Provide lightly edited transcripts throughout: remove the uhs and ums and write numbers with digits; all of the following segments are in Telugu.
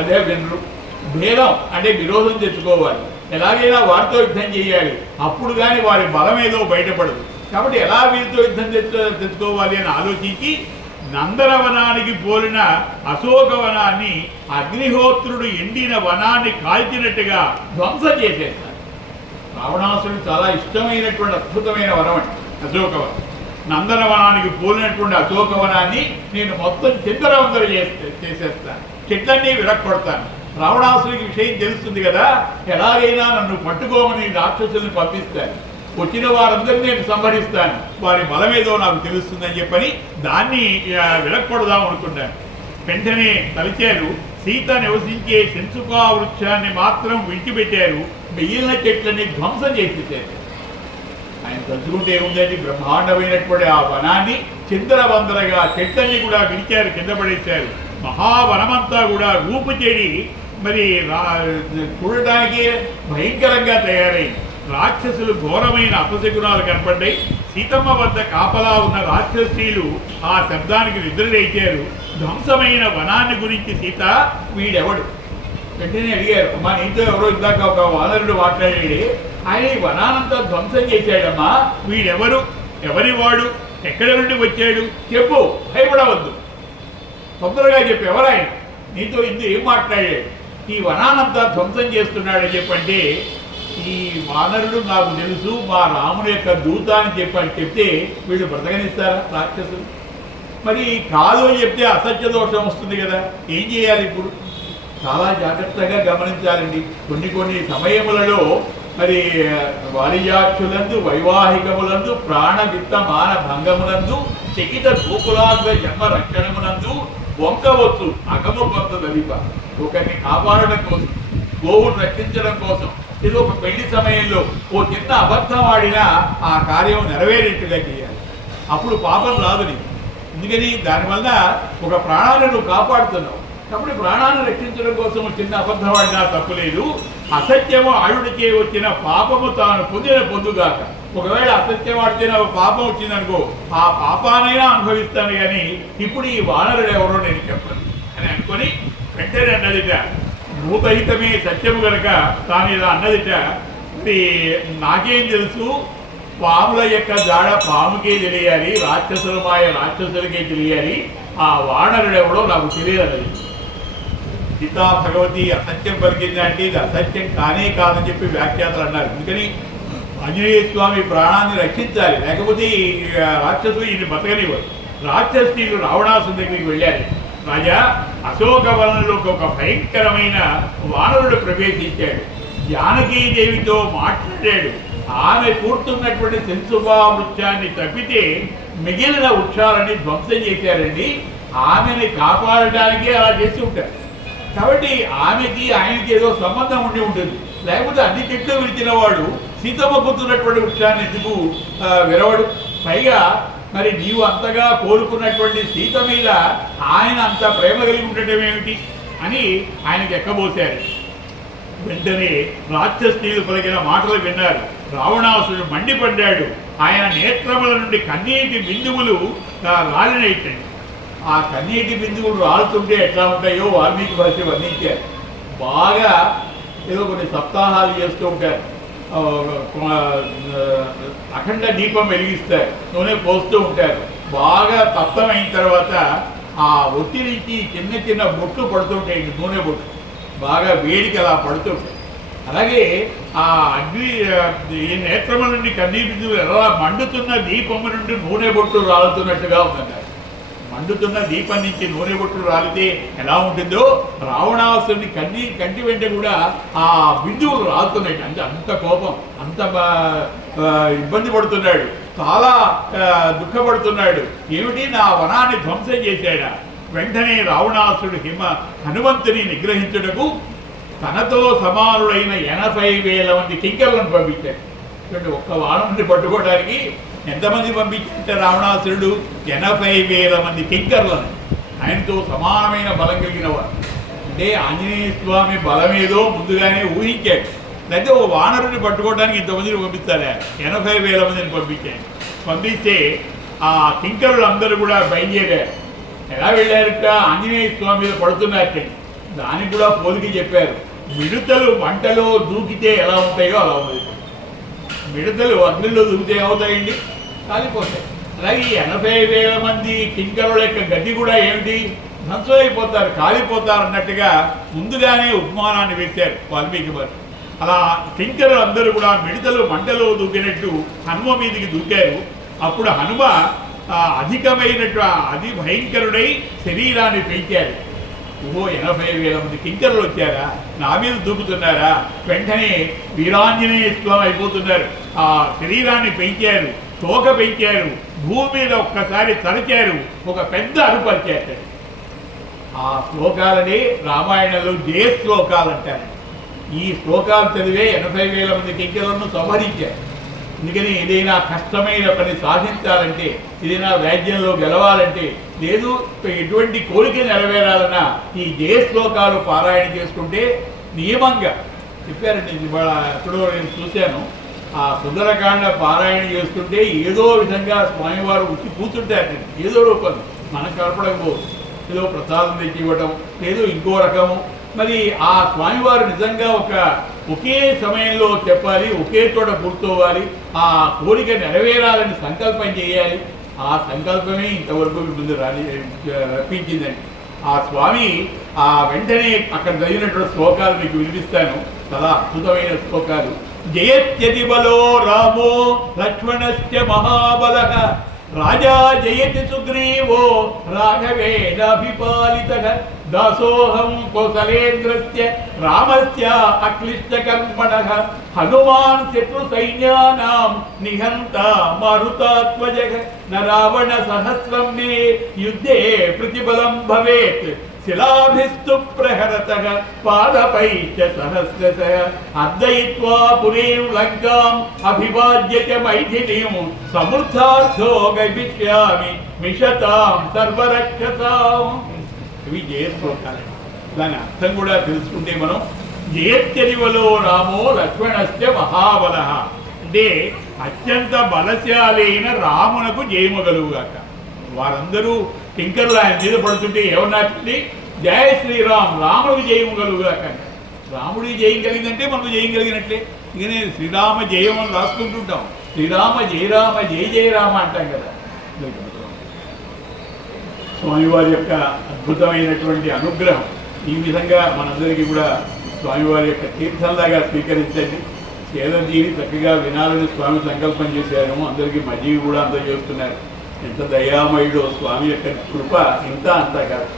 అదే వినరు. భేదం అంటే విరోధం తెచ్చుకోవాలి, ఎలాగైనా వారితో యుద్ధం చేయాలి, అప్పుడు కానీ వారి బలం ఏదో బయటపడదు. కాబట్టి ఎలా వీరితో యుద్ధం తెచ్చుకోవాలి అని ఆలోచించి నందనవనానికి పోలిన అశోకవనాన్ని అగ్నిహోత్రుడు ఎండిన వనాన్ని కాల్చినట్టుగా ధ్వంసం చేసేస్తారు. రావణాసురుడు చాలా ఇష్టమైనటువంటి అద్భుతమైన వనం అండి అశోకవనం. నందనవనానికి పోలినటువంటి అశోకవనాన్ని నేను మొత్తం చిందరవందర చేసేస్తాను, చెట్లన్నీ విరక్కొడతాను. రావణాసుడికి విషయం తెలుస్తుంది కదా, ఎలాగైనా నన్ను పట్టుకోమని రాక్షసుల్ని పంపిస్తాను, వచ్చిన వారందరినీ నేను సంహరిస్తాను, వారి బలమేదో నాకు తెలుస్తుందని చెప్పని దాన్ని విరక్కొడదాం అనుకున్నాను. వెంటనే తలిచారు, సీత నివసించే శంసుకా వృక్షాన్ని మాత్రం విడిచిపెట్టారు, మిగిలిన చెట్లని ధ్వంసం చేసేసారు. ఆయన తలుచుకుంటే ఏముందండి, బ్రహ్మాండమైనటువంటి ఆ వనాన్ని చిందరవందరగా చెట్లన్నీ కూడా విడిచారు, కింద పడేశారు. మహావనమంతా కూడా రూపు చెడి మరి చూడటానికి భయంకరంగా తయారైంది. రాక్షసులు ఘోరమైన అపశకునాలు కనపడ్డాయి. సీతమ్మ వద్ద కాపలా ఉన్న రాక్షసీలు ఆ శబ్దానికి నిద్రలేచారు. ధ్వంసమైన వనాన్ని గురించి సీత వీడెవడు వెంటనే అడిగారు. అమ్మా నీతో ఎవరో ఇందాక ఒక వానరుడు మాట్లాడాడే, ఆయన ఈ వనానంతా ధ్వంసం చేశాడమ్మా, వీడెవరు, ఎవరి వాడు, ఎక్కడి నుండి వచ్చాడు చెప్పు, భయపడవద్దు, తొందరగా చెప్పు, ఎవరాయన, నీతో ఇందు ఏం మాట్లాడాడు, ఈ వనానంతా ధ్వంసం చేస్తున్నాడని చెప్పంటే, ఈ వానరుడు నాకు తెలుసు, మా రాముని యొక్క దూత అని చెప్తే వీళ్ళు బ్రతకనిస్తారా రాక్షసులు? మరి కాదు అని చెప్తే అసత్య దోషం వస్తుంది కదా, ఏం చేయాలి ఇప్పుడు? చాలా జాగ్రత్తగా గమనించాలండి. కొన్ని సమయములలో మరి వారియాక్షులందు వైవాహికములందు ప్రాణ విత్త మాన భంగములందు చకిత గోకులాగ్ర జన్మ రక్షణమునందు వంకవచ్చు అగము కొంత దలిప. ఒకరిని కాపాడడం కోసం, గోవును రక్షించడం కోసం, ఇది ఒక పెళ్లి సమయంలో ఓ చిన్న అబద్ధం ఆడినా ఆ కార్యం నెరవేరేట్టుగా చేయాలి, అప్పుడు పాపం రాదు నీకు. ఎందుకని దానివల్ల ఒక ప్రాణాన్ని నువ్వు కాపాడుతున్నావు. కాబట్టి ప్రాణాన్ని రక్షించడం కోసం చిన్న అబద్ధం ఆడినా తప్పులేదు. అసత్యము ఆయుడికే వచ్చిన పాపము తాను పొందిన పొందుగాక. ఒకవేళ అసత్యం ఆడితే పాపం వచ్చిందనుకో, ఆ పాపానైనా అనుభవిస్తాను, కానీ ఇప్పుడు ఈ వానరుడు ఎవరో నేను చెప్పను అని అనుకొని వెంటనే అన్నదిట, భూతహితమే సత్యము కనుక తాను ఇలా అన్నదిట, నాకేం తెలుసు, పాముల యొక్క జాడ పాముకే తెలియాలి, రాక్షసుల మాయ రాక్షసులకే తెలియాలి, ఆ వానరుడు ఎవడో నాకు తెలియదు. సీతా భగవతి అసత్యం పలికిందంటే ఇది అసత్యం కానే కాదని చెప్పి వ్యాఖ్యాతలు అన్నారు. అందుకని ఆంజనేయ స్వామి ప్రాణాన్ని రక్షించాలి, లేకపోతే ఈ రాక్షసులు ఈయన బతకనివ్వరు. రాక్షసులు రావణాసుని దగ్గరికి వెళ్ళారు. రాజా, అశోకవనంలోకి ఒక భయంకరమైన వానరుడు ప్రవేశించాడు, జానకీదేవితో మాట్లాడాడు. ఆమె కూర్చున్నటువంటి శంసుభా వృక్షాన్ని తప్పితే మిగిలిన వృక్షాలని ధ్వంసం చేశారండి. ఆమెని కాపాడటానికే అలా చేసి ఉంటారు. కాబట్టి ఆమెకి ఆయనకి ఏదో సంబంధం ఉండి ఉంటుంది, లేకపోతే అన్ని చెట్లు విడిచిన వాడు సీతమ్మ కూర్చున్నటువంటి వృక్షాన్ని ఎందుకు విరవడు? పైగా మరి నీవు అంతగా కోరుకున్నటువంటి సీత మీద ఆయన అంత ప్రేమ కలిగి ఉండటం ఏమిటి అని ఆయనకి ఎక్కబోశారు. వెంటనే రాక్షసీలు పలికిన మాటలు విన్నారు. రావణాసుడు మండిపడ్డాడు. ఆయన నేత్రముల నుండి కన్నీటి బిందువులు రాలినైతండి. ఆ కన్నీటి బిందువులు రాలుతుంటే ఎట్లా ఉంటాయో వాల్మీకి భాష వర్ణించారు. బాగా ఏదో కొన్ని సప్తాహాలు చేస్తూ ఉంటారు, అఖండ దీపం వెలిగిస్తారు, నూనె పోస్తూ ఉంటారు. బాగా తప్తమైన తర్వాత ఆ ఒత్తిడికి చిన్న చిన్న బొట్లు పడుతుంటాయి, నూనె బొట్లు బాగా వేడికి అలా పడుతుంటాయి. అలాగే ఆ అగ్ని నేత్రముల నుండి కన్నీటి బిందువులు ఎలా మండుతున్న దీపము నుండి నూనె బొట్లు రాలుతున్నట్టుగా ఉందన్నారు. మండుతున్న దీపం నుంచి నూనె బొట్లు రాలితే ఎలా ఉంటుందో రావణాసుని కంటి వెంట కూడా ఆ బిందువులు రాలుతున్నాయి. అంటే అంత కోపం, అంత ఇబ్బంది పడుతున్నాడు, చాలా దుఃఖపడుతున్నాడు. ఏమిటి, నా వనాన్ని ధ్వంసం చేశాడా? వెంటనే రావణాసుడు హనుమంతుని నిగ్రహించుటకు తనతో సమానుడైన 80,000 మంది కింకర్లను పంపించాడు. ఒక్క వానరుని పట్టుకోవడానికి ఎంతమంది పంపించారంటే రావణాసురుడు 80,000 మంది కింకర్లను, ఆయనతో సమానమైన బలం కలిగిన వారు. అంటే ఆంజనేయ స్వామి బలమేదో ముందుగానే ఊహించాడు. లేకపోతే ఓ వానరుని పట్టుకోవడానికి ఇంతమందిని పంపిస్తారా? 80,000 మందిని పంపించాడు. పంపిస్తే ఆ కింకరులు అందరూ కూడా బయలుదేరారు. ఎలా వెళ్ళారట? ఆంజనేయ స్వామి మీద పడుతున్నారు. దానికి కూడా పోలికి చెప్పారు. మిడతలు మంటలో దూకితే ఎలా ఉంటాయో అలా ఉంది. మిడతలు అగ్నిలో దూకితే ఏమవుతాయండి? కాలిపోతాయి. అలాగే 80,000 మంది కింకరుల యొక్క గతి కూడా ఏమిటి? ధ్వంసమైపోతారు, కాలిపోతారు అన్నట్టుగా ముందుగానే ఉపమానాన్ని వేశారు వాల్మీకి వారు. అలా కింకరులు అందరూ కూడా మిడతలు మంటలో దూకినట్టు హనుమ మీదకి దూకారు. అప్పుడు హనుమ అధికమైనట్టు అతి భయంకరుడై శరీరాన్ని పెంచారు. ఓహో, 80,000 మంది కింకరులు వచ్చారా, నా మీద దూకుతున్నారా? వెంటనే వీరాంజనేయ స్వామి అయిపోతున్నారు. ఆ శరీరాన్ని పెంచారు, తోక పెంచారు, భూమి మీద ఒక్కసారి తలచారు, ఒక పెద్ద అరుపరిచారు. ఆ శ్లోకాలని రామాయణంలో జయ శ్లోకాలు అంటారు. ఈ శ్లోకాలు చదివే 80,000 మంది కింకరులను సంహరించారు. అందుకని ఏదైనా కష్టమైన పని సాధించాలంటే, ఏదైనా వ్యాజ్యంలో గెలవాలంటే, లేదు ఎటువంటి కోరిక నెరవేరాలన్నా ఈ జయ శ్లోకాలు పారాయణ చేసుకుంటే నియమంగా చెప్పారండి. ఇవాళ ఎక్కడో నేను చూశాను, ఆ సుందరకాండ పారాయణ చేసుకుంటే ఏదో విధంగా స్వామివారు వచ్చి కూర్చుంటారు. ఏదో రూపంలో మనం కనపడకపోవచ్చు, ఏదో ప్రసాదం తెచ్చి ఇవ్వటం, ఏదో ఇంకో రకము. మరి ఆ స్వామివారు నిజంగా ఒకే సమయంలో చెప్పాలి, ఒకే చోట కూర్చోవాలి, ఆ కోరిక నెరవేరాలని సంకల్పం చేయాలి. ఆ సంకల్పమే ఇంతవరకు ముందు రప్పించిందండి. ఆ స్వామి వెంటనే అక్కడ జరిగినటువంటి శ్లోకాలు మీకు వినిపిస్తాను, చాలా అద్భుతమైన శ్లోకాలు. జయత్యతి బలో రామో లక్ష్మణస్య మహాబలః రాజా జయతి సుగ్రీవో రాఘవేణాభిపాలితః దాసోహం కౌసలేంద్రస్య రామస్య అక్లిష్టకర్మణః హనుమాన్ శత్రు సైన్యానాం నిహంత మారుతాత్మజః న రావణ సహస్రం మే యుద్ధే ప్రతిబలం భవేత్ శిలాభిస్తు ప్రహరతః పాదపైశ్చ సహస్రశః అర్దయిత్వా పురీం లంకాం అభివాజ్యత మైథిలీం సమృద్ధార్థో గమిష్యామి మిషతాం సర్వరక్షసాం. ఇవి జయశ్లోకాలు. దాని అర్థం కూడా తెలుసుకుంటే మనం జయత్యదివలో రామో లక్ష్మణస్య మహాబలః అంటే అత్యంత బలశాలైన రామునకు జయమగలుగాక. వారందరూ కింకరులు ఆయన మీద పడుతుంటే ఏమన్నట్టు? జయ శ్రీరామ్, రాముడికి జయము కలుగుగాక. రాముడికి జయం కలిగిందంటే మనకు జయం కలిగినట్లే. ఇక నేను శ్రీరామ జయం అని రాసుకుంటుంటాం, శ్రీరామ జయరామ జయ జయరామ అంటాం కదా. స్వామివారి యొక్క అద్భుతమైనటువంటి అనుగ్రహం ఈ విధంగా మనందరికీ కూడా స్వామివారి యొక్క తీర్థంలాగా స్వీకరించండి. సేదజీవి చక్కగా వినాలని స్వామి సంకల్పం చేశారు. అందరికీ మజ్జిగ కూడా అందజేస్తున్నారు. ఎంత దయామయుడో స్వామి యొక్క కృప, ఇంత అంత కాదు.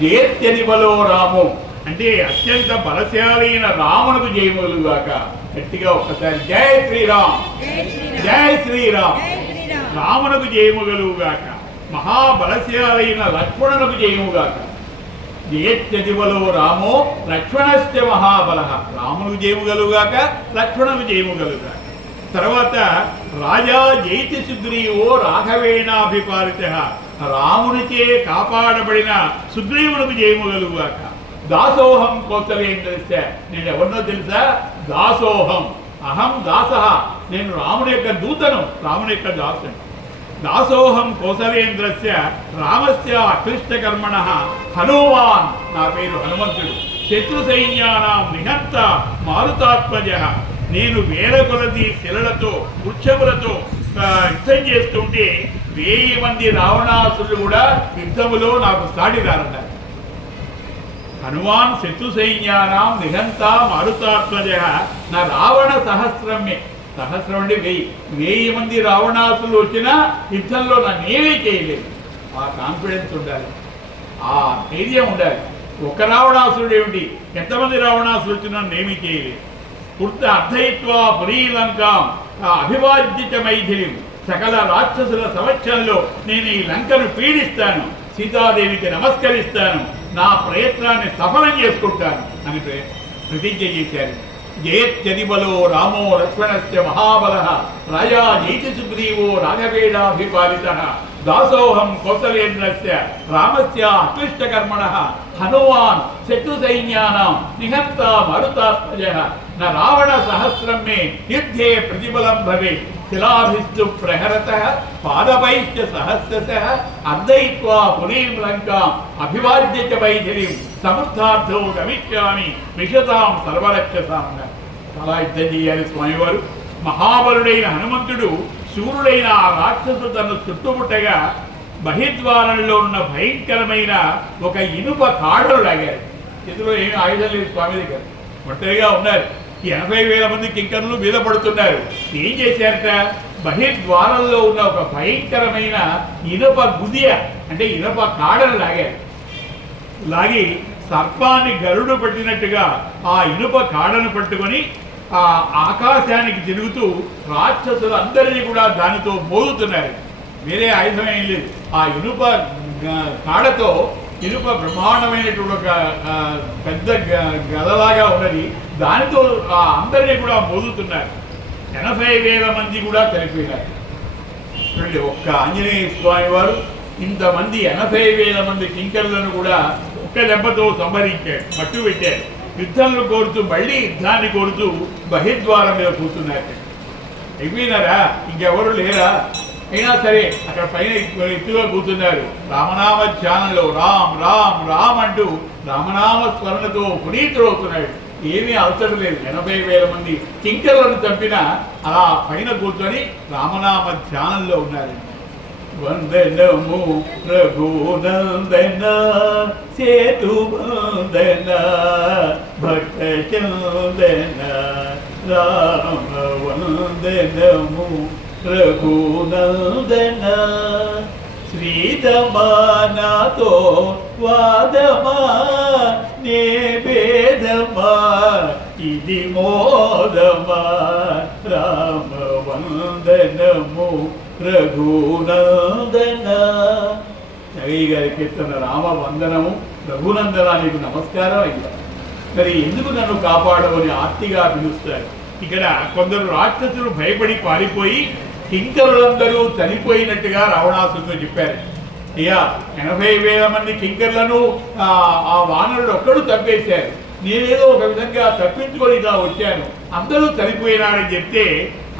జయత్యని బలో రాము అంటే అత్యంత బలశాలైన రామునకు జయములుగాక. గట్టిగా ఒక్కసారి జయ శ్రీరామ్, జయ శ్రీరామ్. రామునకు జయముగలుగాక. మహాబలశాలైన లక్ష్మణునకు జయముగాక. జయత్యదివలో రామో లక్ష్మణస్య మహాబలః రామునకు జయముగలుగాక, లక్ష్మణునకు జయముగలుగాక. తర్వాత రాజా జైతి సుగ్రీవో రాఘవేణాభిపాలితః రామునిచే కాపాడబడిన సుగ్రీవునికి జయముగలుగాక. దాసోహం కౌసలేంద్రస్య నేను ఎవరినో తెలుసా? దాసోహం, అహం దాసః నేను రాముని యొక్క దూతను, రాముని యొక్క దాసుని. దాసోహం కౌసలేంద్రస్య రామస్య అక్లిష్టకర్మణః హనుమాన్ నా పేరు హనుమంతుడు. శత్రు సైన్యానాం నిహంత మారుతాత్మజః నేను వేల కొలది శిలలతో వృక్షములతో యుద్ధం చేస్తుంటే 1000 మంది రావణాసులు కూడా యుద్ధములో నాకు సాటి రారన్నారు. హనుమాన్ శత్రు సైన్యానాం నిహంత మారుతాత్మజః నా రావణ సహస్రమే. సహస్రం అంటే 1000 మంది రావణాసులు వచ్చినా యుద్ధంలో నన్నేమీ చేయలేదు. ఆ కాన్ఫిడెన్స్ ఉండాలి, ఆ ధైర్యం ఉండాలి. ఒక రావణాసురుడు ఏమిటి, ఎంతమంది రావణాసులు వచ్చినా నేమీ చేయలేదు. అర్ధయిత్వా పురీలంకాం అభివాజ్యత మైథిలిం సకల రాక్షసుల సంవత్సరంలో నేను ఈ లంకను పీడిస్తాను, సీతాదేవికి నమస్కరిస్తాను, నా ప్రయత్నాన్ని సఫలం చేసుకుంటాను అని ప్రతిజ్ఞ చేశారు. జయత్యదిబలో రామో లక్ష్మణస్య మహాబలః రాజా జైతి సుగ్రీవో రాఘవేణాభిపాలితః దాసోహం కౌసలేంద్రస్య రామస్య అక్లిష్టకర్మణః హనుమాన్ శత్రు సైన్యానాం నిహంత మరుతాత్మజః న రావణ సహస్రం మే యుద్ధే ప్రతిబలం భవేత్ శిలాభిస్తు ప్రహరత పాదపైశ్చ సహస్రశ అర్ధయిత్వా పురీం లంకాం అభివాద్య చ వైఖరిం సముద్ధార్థో గమిష్యామి విశతాం సర్వరక్షసాం. చాలా యుద్ధం చేయాలి స్వామివారు. మహాబలుడైన హనుమంతుడు శూరుడైన ఆ రాక్షసుడు తను చుట్టుముట్టగా బహిర్ద్వారంలో ఉన్న భయంకరమైన ఒక ఇనుప కాడలు లాగారు. చేతిలో ఏమి ఆయుధం లేదు స్వామి దగ్గర, ఒంటరిగా ఉన్నారు. 80,000 మంది కింకర్లు మీద పడుతున్నారు. ఏం చేశారట, బహిర్ద్వారంలో ఉన్న ఒక భయంకరమైన ఇనుప గుదియ అంటే ఇనుప కాడలు లాగారు. లాగి సర్పాన్ని గరుడు పట్టినట్టుగా ఆ ఇనుప కాడను పట్టుకొని ఆ ఆకాశానికి తిరుగుతూ రాక్షసులు అందరినీ కూడా దానితో మోగుతున్నారు. వేరే ఆయుధం ఏం లేదు. ఆ ఇనుప కాడతో ఇనుప బ్రహ్మాండమైనటువంటి ఒక పెద్ద గదలాగా ఉన్నది, దానితో అందరినీ కూడా మోగుతున్నారు. 80,000 మంది కూడా చనిపోయినారు. చూడండి, ఒక్క ఆంజనేయ స్వామి వారు ఇంతమంది 80,000 మంది కింకర్లను కూడా ఒక్క దెబ్బతో సంహరించాడు, పట్టు పెట్టారు. యుద్ధంలో కోరుతూ మళ్ళీ యుద్ధాన్ని కోరుతూ బహిర్ద్వారం మీద కూర్చున్నారు. అయిపోయినారా, ఇంకెవరు లేరా? అయినా సరే అక్కడ పైన ఎత్తుగా కూర్చున్నారు. రామనామ ధ్యానంలో రామ్ రామ్ రామ్ అంటూ రామనామ స్మరణతో పునీతుడవుతున్నాడు. ఏమీ అవసరం లేదు. 80,000 మంది కింకర్లను చంపిన అలా పైన కూర్చొని రామనామ ధ్యానంలో ఉన్నారు. వందనము రఘునందన సేతు వందన భక్త చందన రామ వందనము రఘునందన. శ్రీతమానాతో వాదమా నే భేదమా ఇది మోదమా రామ వందనము రఘునందన. కవి గారి కీర్తన రామ వందనము రఘునందన, నీకు నమస్కారం అయ్యా. మరి ఎందుకు నన్ను కాపాడవని ఆర్తిగా పిలుస్తారు. ఇక్కడ కొందరు రాక్షసులు భయపడి పారిపోయి కింకరులందరూ చనిపోయినట్టుగా రావణాసురుతో చెప్పారు. అయ్యా, 80,000 మంది కింకర్లను ఆ వానరుడు ఒక్కడు తప్పేశారు. నేనేదో ఒక విధంగా తప్పించుకొని ఇలా వచ్చాను, అందరూ చనిపోయినారని చెప్తే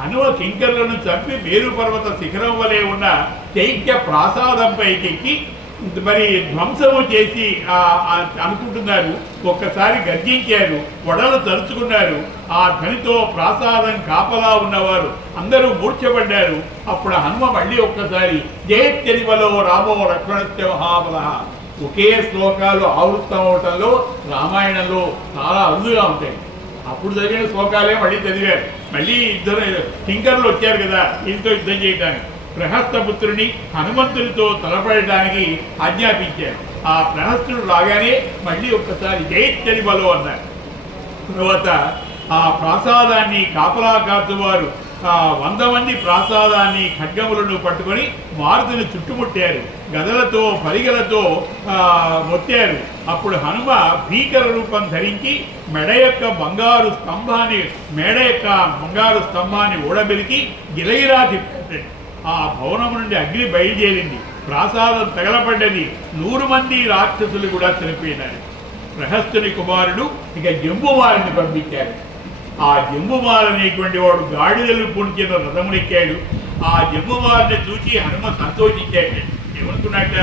హనుమ కింకర్లను చంపి మేరు పర్వత శిఖరం వలె ఉన్న చైత్య ప్రాసాదంపైకెక్కి మరి ధ్వంసము చేసి అనుకుంటున్నారు. ఒక్కసారి గర్జించారు, వడలు తరుచుకున్నారు. ఆ ధ్వనితో ప్రాసాదం కాపలా ఉన్నవారు అందరూ మూర్ఛపడ్డారు. అప్పుడు హనుమ మళ్ళీ ఒక్కసారి జయత్యనివలో రామో రక్షణస్య మహాబల. ఒకే శ్లోకాలు ఆవృత్తం అవటంలో రామాయణంలో చాలా అరుదుగా ఉంటాయి. అప్పుడు జరిగిన శ్లోకాలే మళ్ళీ చదివారు. మళ్ళీ ఇద్దరు కింకర్లు వచ్చారు కదా దీంతో యుద్ధం చేయడానికి. ప్రహస్తపుత్రుని హనుమంతునితో తలపడటానికి ఆజ్ఞాపించారు. ఆ ప్రహస్తుడు రాగానే మళ్ళీ ఒక్కసారి జయత్యని బలో అన్నారు. తర్వాత ఆ ప్రాసాదాన్ని కాపలా కాచువారు 100 మంది ప్రాసాదాన్ని ఖడ్గములను పట్టుకొని మారుతిని చుట్టుముట్టారు. గదలతో పరిగలతో మొత్తారు. అప్పుడు హనుమ భీకర రూపం ధరించి మెడ యొక్క బంగారు స్తంభాన్ని ఊడబెరికి గిరగిరా తిప్పారు. ఆ భవనం నుండి అగ్ని బయలుదేరింది. ప్రాసాదం తగలపడ్డది. 100 మంది రాక్షసులు కూడా చనిపోయినారు. ప్రహస్తుని కుమారుడు ఇక జంబుమారిని పంపించారు. ఆ జంబుమార్ అనేటువంటి వాడు గాడిదలు పొంచిన రథమునెక్కాడు. ఆ జంబుమారిని చూసి హనుమ సంతోషించాడు. ఏమనుకున్నట్ట,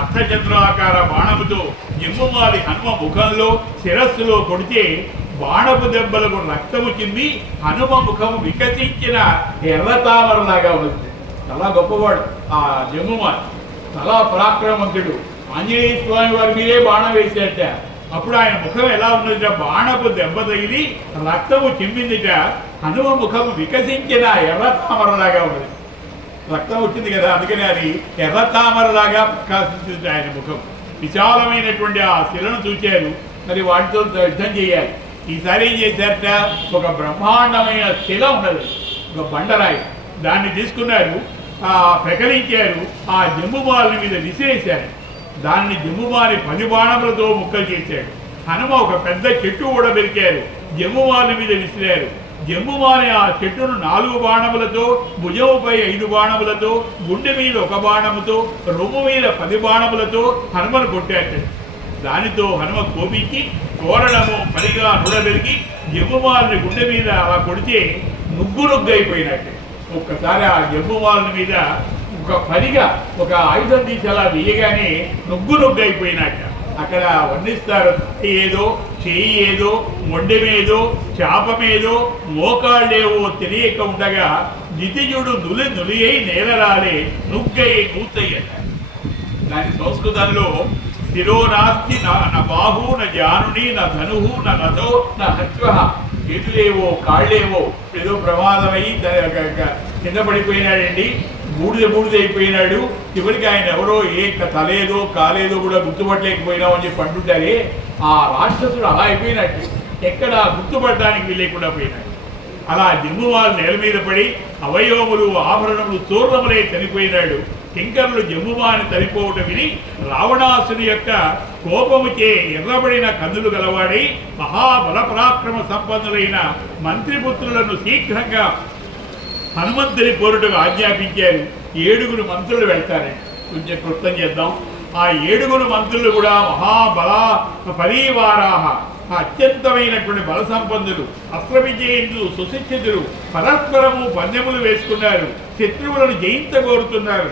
అర్థచంద్రాకార బాణముతో జంబుమారి హనుమ ముఖంలో శిరస్సులో కొడితే బాణపు దెబ్బలకు రక్తము చింది హనుమ ముఖము వికసించిన ఎర్రతామరలాగా ఉంది. చాలా గొప్పవాడు ఆ జంబుమారి, చాలా పరాక్రమవంతుడు. ఆంజనేయ స్వామి వారి మీదే బాణం వేసేట. అప్పుడు ఆయన ముఖం ఎలా ఉన్నదిట, బాణపు దెబ్బ తగిలి రక్తము చింపిందిట. హనుమ ముఖము వికసించిన ఎర్రతామరలాగా ఉన్నది. రక్తం వచ్చింది కదా, అందుకని అది ఎర్రతామరలాగా ప్రకాశించింది ఆయన ముఖం. విశాలమైనటువంటి ఆ శిలను చూచారు. మరి వాటితో యుద్ధం చేయాలి. ఈసారి ఏం చేశారట, ఒక బ్రహ్మాండమైన శిల ఉన్నది, ఒక బండరాయి. దాన్ని తీసుకున్నారు, ప్రకలించారు. ఆ జంబుమాలి మీద విసిరేశారు. దాన్ని జంబుమాలి 10 బాణములతో ముక్కలు చేశాడు. హనుమ ఒక పెద్ద చెట్టు ఊడబెరికారు, జంబుమాలి మీద విసిరారు. జంబుమాలి ఆ చెట్టును 4 బాణములతో, భుజముపై 5 బాణములతో, గుండె మీద 1 బాణముతో, రొమ్ము మీద 10 బాణములతో హనుమను కొట్టారు. దానితో హనుమ కోపించి తోరణము పరిగా నుడబెరిగి జంబుమాలిని గుండె మీద అలా కొడితే నుగ్గు అయిపోయినట్టు. ఒక్కసారి ఆ జంబుమాల మీద ఒక పనిగా ఒక ఆయుధం తీసి అలా వేయగానే నొగ్గు అయిపోయినాక అక్కడ వర్ణిస్తారు. ఏదో చేయి ఏదో మొండెమేదో చాపమేదో మోకాళ్ళేవో తెలియక ఉండగా నితిజుడు నులి అయి నేలరాలే నుగ్గై నూతయ్య. దాని సంస్కృతంలో స్థిరో నాస్తి నా బాహు నా జానుని నా ధనుహు నా నదో నా హత్వ. చేతులేవో కాళ్ళేవో ఏదో ప్రమాదమై కింద పడిపోయినాడండి, బూడిదైపోయినాడు. చివరికి ఆయన ఎవరో తలేదో కాలేదో కూడా గుర్తుపట్టలేకపోయినావు అని చెప్పి అంటుంటారే, ఆ రాక్షసుడు అలా అయిపోయినట్టు, ఎక్కడ గుర్తుపడడానికి వీలేకుండా పోయినాడు. అలా జంబుమాల నేల మీద పడి అవయవములు ఆభరణములు చూర్ణములై చనిపోయినాడు. కింకరులు జంబుమాని చనిపోవటం విని రావణాసుని యొక్క కోపముచే ఎర్రబడిన కన్నులు గలవాడై మహాబల పరాక్రమ సంపన్నులైన మంత్రిపుత్రులను శీఘ్రంగా హనుమంతుని పోరుటకు ఆజ్ఞాపించారు. 7 మంత్రులు వెళ్తారండి. కొంచెం కృతం చేద్దాం. ఆ 7 మంత్రులు కూడా మహాబల పరివారాహ, అత్యంతమైనటువంటి బల సంపన్నులు, అస్త్రవిజేంద్రులు, సుశిక్షితులు, పరస్పరము పందెములు వేసుకున్నారు, శత్రువులను జయించగోరుతున్నారు.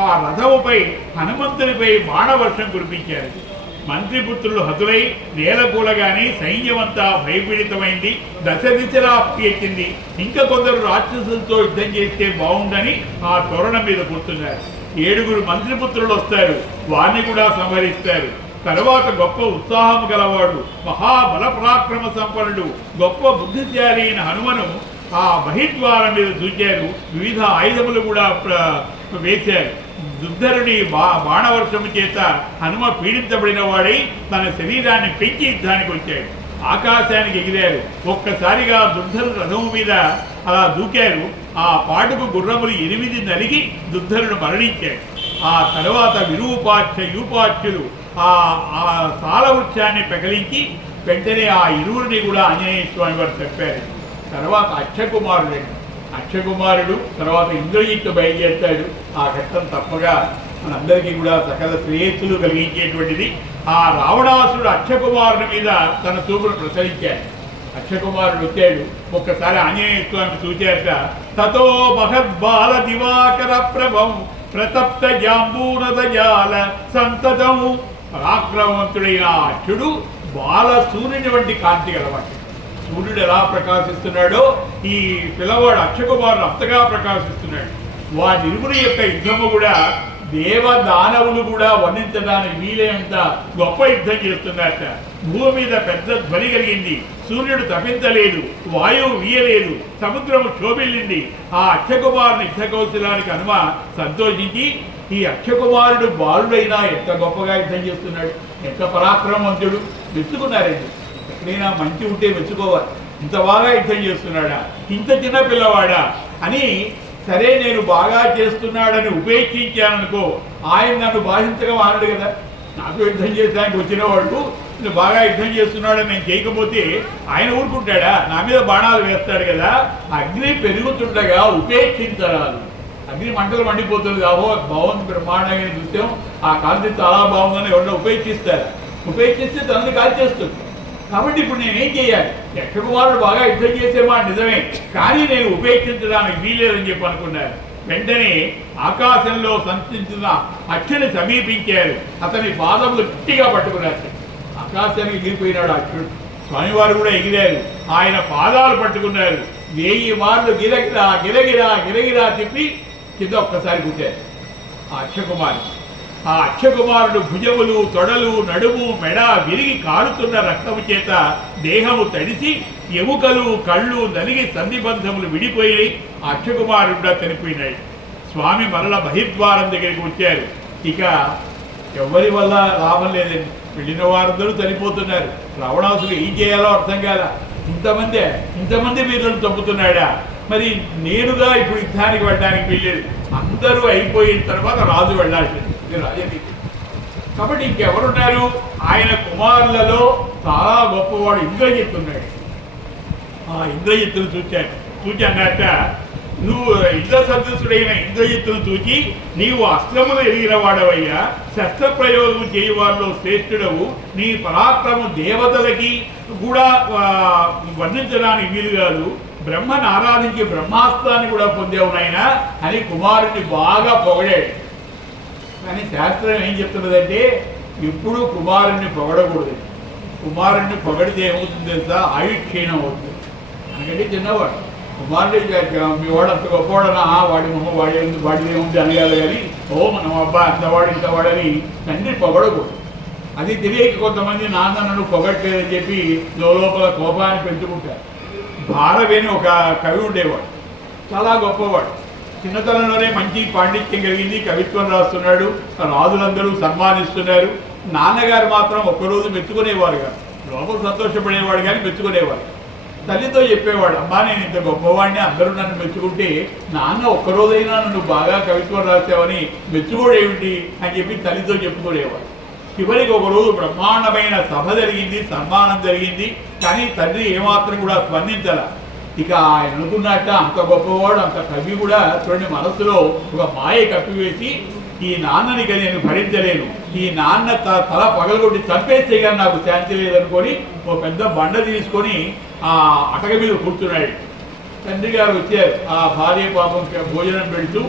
ఆ రథముపై హనుమంతునిపై బాణవర్షం కురిపించారు. మంత్రిపుత్రులు హతులై నేలకూలగానే సైన్యమంతా భయపీడితమైంది, దశదిశలా ఎక్కింది. ఇంకా కొందరు రాక్షసులతో యుద్ధం చేస్తే బాగుందని ఆ తోరణం మీద కూర్చున్నారు. 7 మంత్రిపుత్రులు వస్తారు, వారిని కూడా సంహరిస్తారు. తర్వాత గొప్ప ఉత్సాహం గలవాడు, మహాబల పరాక్రమ సంపన్నుడు, గొప్ప బుద్ధిశాలి అయిన హనుమను ఆ బహిద్వారం మీద చూచారు. వివిధ ఆయుధములు కూడా వేశారు. దుర్ధరుని బాణవర్షము చేత హనుమ పీడించబడిన వాడై తన శరీరాన్ని పెంచి యుద్ధానికి వచ్చాడు. ఆకాశానికి ఎగిరారు. ఒక్కసారిగా దుర్ధరుడు రథము మీద అలా దూకారు. ఆ పాటుకు గుర్రములు 8 నలిగి దుర్ధరుడు మరణించాడు. ఆ తర్వాత యూపాచ్యులు ఆ సాల వృక్షాన్ని పెకలించి వెంటనే ఆ 2 కూడా ఆంజనేయ స్వామి వారు చెప్పారు. తర్వాత అక్షకుమారుడు తర్వాత ఇంద్రజిత్తు బయలుదేరుతాడు. ఆ ఘట్టం తప్పగా మనందరికీ కూడా సకల శ్రేయస్సులు కలిగించేటువంటిది. ఆ రావణాసుడు అక్షకుమారుని మీద తన చూపును ప్రసరించాడు. అక్షకుమారుడు వచ్చాడు. ఒక్కసారి ఆంజనేయ స్వామి చూచారట. తతో మహద్బాల దివాకర ప్రభం ప్రతప్త జాంబూనదజాల సంతతము. పరాక్రమవంతుడైన అక్షుడు బాల సూర్యుని వంటి కాంతి గలవాడు. సూర్యుడు ఎలా ప్రకాశిస్తున్నాడో ఈ పిల్లవాడు అక్షకుమారుడు అంతగా ప్రకాశిస్తున్నాడు. వారి ఇరువురి యొక్క యుద్ధము కూడా దేవదానవులు కూడా వర్ణించడానికి వీలైనంత గొప్ప యుద్ధం చేస్తున్నారట. భూమి మీద పెద్ద ధ్వని కలిగింది. సూర్యుడు తప్పించలేదు, వాయువు వీయలేదు, సముద్రము క్షోభిల్లింది. ఆ అక్షకుమారుని యుద్ధ కౌశలానికి హనుమ సంతోషించి, ఈ అక్షకుమారుడు బాలుడైనా ఎంత గొప్పగా యుద్ధం చేస్తున్నాడు, ఎంత పరాక్రమవంతుడు, మెచ్చుకున్నారండి. ఎక్కడైనా మంచి ఉంటే మెచ్చుకోవాలి. ఇంత బాగా యుద్ధం చేస్తున్నాడా, ఇంత చిన్న పిల్లవాడా అని. సరే నేను బాగా చేస్తున్నాడని ఉపేక్షించాననుకో, ఆయన నన్ను బాధించగా మానడు కదా. నాకు యుద్ధం చేయడానికి వచ్చిన వాడు నేను బాగా యుద్ధం చేస్తున్నాడని నేను చేయకపోతే ఆయన ఊరుకుంటాడా? నా మీద బాణాలు వేస్తాడు కదా. అగ్ని పెరుగుతుండగా ఉపేక్షించరాదు. అగ్ని మంటలు మండిపోతుంది కాబో బాగుంది, బ్రహ్మాండంగా చూసాం, ఆ కాంతి చాలా బాగుందని ఎవరన్నా ఉపేక్షిస్తారు. ఉపేక్షిస్తే తనని కాల్చేస్తుంది. కాబట్టి ఇప్పుడు నేనేం చేయాలి? యక్షకుమారుడు బాగా యుద్ధం చేసే మాట నిజమే, కానీ నేను ఉపేక్షించడానికి వీలేదని చెప్పి అనుకున్నారు. వెంటనే ఆకాశంలో సంచరించిన అక్షుని సమీపించారు. అతని పాదములు గట్టిగా పట్టుకున్నారు. ఆకాశానికి ఎగిరిపోయినాడు అక్షుడు. స్వామివారు కూడా ఎగిరారు. ఆయన పాదాలు పట్టుకున్నారు. 1000 మార్లు గిరగిరా గిరగిరా గిరగిరా తిప్పి కింద ఒక్కసారి కుట్టారు ఆ అక్షకుమారుడు. ఆ అక్షకుమారుడు భుజములు, తొడలు, నడుము, మెడ విరిగి కారుతున్న రక్తము చేత దేహము తడిసి ఎముకలు, కళ్ళు నలిగి సంధిబంధములు విడిపోయి ఆ అక్షకుమారుడు చనిపోయినాడు. స్వామి మరల బహిర్ద్వారం దగ్గరికి వచ్చారు. ఇక ఎవరి వల్ల లాభం లేదండి. వెళ్ళిన వారందరూ చనిపోతున్నారు. రావణాసుడు ఏం చేయాలో అర్థం కాదా. ఇంతమంది వీరులను చంపుతున్నాడా? మరి నేరుగా ఇప్పుడు యుద్ధానికి వెళ్ళడానికి వెళ్ళేది. అందరూ అయిపోయిన తర్వాత రాజు వెళ్ళాల్సింది. రాజనీతి కాబట్టి ఇంకెవరున్నారు? ఆయన కుమారులలో చాలా గొప్పవాడు ఇంద్రజిత్తు ఉన్నాడు. ఆ ఇంద్రజిత్తును చూచానట. నువ్వు ఇంద్ర సదృశుడైన ఇంద్రజిత్తును చూచి నీవు అస్త్రములు ఎరిగిన వాడవయ్యా, శస్త్రప్రయోగం చేయి వారిలో శ్రేష్ఠుడవు, నీ పరాక్రమం దేవతలకి కూడా వర్ణించడానికి వీలు కాదు, బ్రహ్మను ఆరాధించి బ్రహ్మాస్త్రాన్ని కూడా పొందేవు నాయనా అని కుమారుడిని బాగా పొగడాడు. కానీ శాస్త్రం ఏం చెప్తున్నదంటే ఎప్పుడూ కుమారుణ్ణి పొగడకూడదు. కుమారుణ్ణి పొగడితే ఏమవుతుంది తెలుసా, ఆయుక్షీణం అవుతుంది. అందుకంటే చిన్నవాడు కుమారుడు మీ వాడు అంత గొప్పవాడనా, వాడి మొహ వాడిదే ఉంది అనగాలి. కానీ మనం అబ్బా అంతవాడు ఇంతవాడని తండ్రి పొగడకూడదు. అది తెలియక కొంతమంది నాన్న నన్ను పొగట్లేదని చెప్పి లోపల కోపాన్ని పెంచుకుంటారు. భారవేని ఒక కవి ఉండేవాడు, చాలా గొప్పవాడు. చిన్నతనంలోనే మంచి పాండిత్యం కలిగింది, కవిత్వం రాస్తున్నాడు, రాజులందరూ సన్మానిస్తున్నారు. నాన్నగారు మాత్రం ఒక్కరోజు మెచ్చుకునేవారు కాదు, లోపల సంతోషపడేవాడు కానీ మెచ్చుకునేవాడు. తల్లితో చెప్పేవాడు, అమ్మా నేను ఇంత గొప్పవాడిని, అందరూ నన్ను మెచ్చుకుంటే నాన్న ఒక్కరోజైనా నన్ను బాగా కవిత్వం రాసావని మెచ్చుకోడేమిటి అని చెప్పి తల్లితో చెప్పుకునేవాడు. చివరికి ఒకరోజు బ్రహ్మాండమైన సభ జరిగింది, సన్మానం జరిగింది. కానీ తండ్రి ఏమాత్రం కూడా స్పందించాల. ఇక ఆయన అనుకున్నట్ట అంత గొప్పవాడు, అంత కవి కూడా చూడండి మనసులో ఒక మాయ కప్పివేసి ఈ నాన్నని ఇక నేను భరించలేను, ఈ నాన్న తల పగలగొట్టి చంపేస్తే కానీ నాకు శాంతి లేదనుకొని ఒక పెద్ద బండ తీసుకొని ఆ అటక మీద కూర్చున్నాడు. తండ్రి గారు వచ్చారు, ఆ భార్య పాపం భోజనం పెడుతూ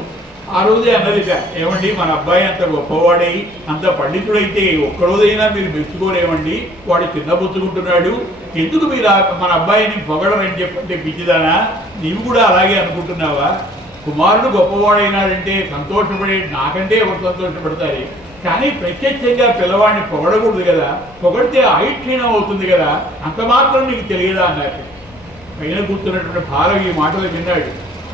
ఆ రోజే అన్నదిట, ఏమండి మన అబ్బాయి అంత గొప్పవాడై అంత పండితుడైతే ఒక్కరోజైనా మీరు మెచ్చుకోలేమండి, వాడు చిన్నబుచ్చుకుంటున్నాడు, ఎందుకు మీరు మన అబ్బాయిని పొగడరని చెప్పంటే పిచ్చిదానా, నీవు కూడా అలాగే అనుకుంటున్నావా? కుమారుడు గొప్పవాడైనాడంటే సంతోషపడే నాకంటే ఎవరు సంతోషపడతారు, కానీ ప్రత్యక్షంగా పిల్లవాడిని పొగడకూడదు కదా, పొగడితే ఆయుక్షీణం అవుతుంది కదా, అంత మాత్రం నీకు తెలియదా అన్నట్టు. పైన కూర్చున్నటువంటి భారవి ఈ మాటలు విన్నాడు.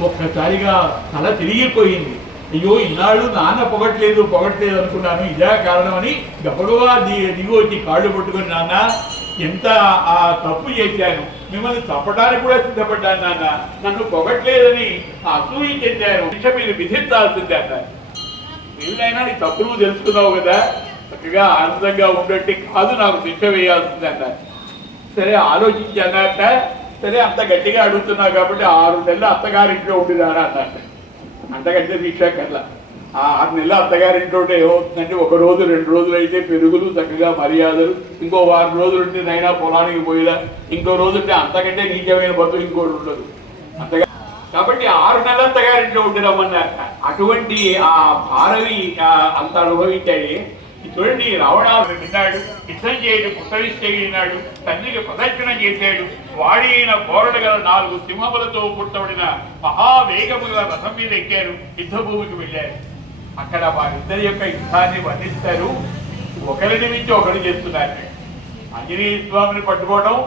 ఒక్కసారిగా తల తిరిగిపోయింది. అయ్యో ఇన్నాళ్ళు నాన్న పొగట్లేదు అనుకున్నాను, ఇదే కారణమని గబగబా దిగి వచ్చి కాళ్ళు పట్టుకొని, నాన్న ఎంత ఆ తప్పు చేశాను, మిమ్మల్ని తప్పడానికి కూడా సిద్ధపడ్డాను నాన్న, నన్ను పొగట్లేదని అసూయ చెందాను, శిక్ష మీరు విధించాల్సిందే అన్నారు. వీళ్ళైనా నీ తప్పు నువ్వు తెలుసుకున్నావు కదా, చక్కగా ఆనందంగా ఉండట్టి కాదు నాకు శిక్ష వేయాల్సిందే అన్నారు. సరే ఆలోచించి అన్నట్ట, సరే అంత గట్టిగా అడుగుతున్నావు కాబట్టి 6 నెలలు అత్తగారింట్లో ఉండిదారా అన్నట్టు. అంతకంటే శిక్ష కల్లా 6 నెలలు అత్తగారింట్లో ఉంటే ఏమవుతుందంటే 1 రోజు 2 రోజులు అయితే పెరుగులు చక్కగా మర్యాదలు, ఇంకో 4 రోజులు ఉంటే నైనా పొలానికి పోయినా, ఇంకో రోజు ఉంటే అంతకంటే నీచమైన బతుకు ఇంకోటి ఉండదు అంతగా. కాబట్టి 6 నెలలు అత్తగారింట్లో ఉండిరమ్మన్నారు. అటువంటి ఆ భారవి అంత అనుభవించాడు. చూడండి, రావణాసుడు విన్నాడు, యుద్ధం చేయడు, పుట్టవిశ్చయినాడు, తండ్రికి ప్రదక్షిణం చేశాడు, వాడి అయిన బోరడు గల 4 సింహములతో పుట్టబడిన మహావేగముగా రథం మీద ఎక్కారు, యుద్ధభూమికి వెళ్ళారు. అక్కడ వారిద్దరి యొక్క యుద్ధాన్ని వర్ణిస్తారు. ఒకరిని మించి ఒకరు చేస్తున్నారు. ఆంజనేయ స్వామిని పట్టుకోవడం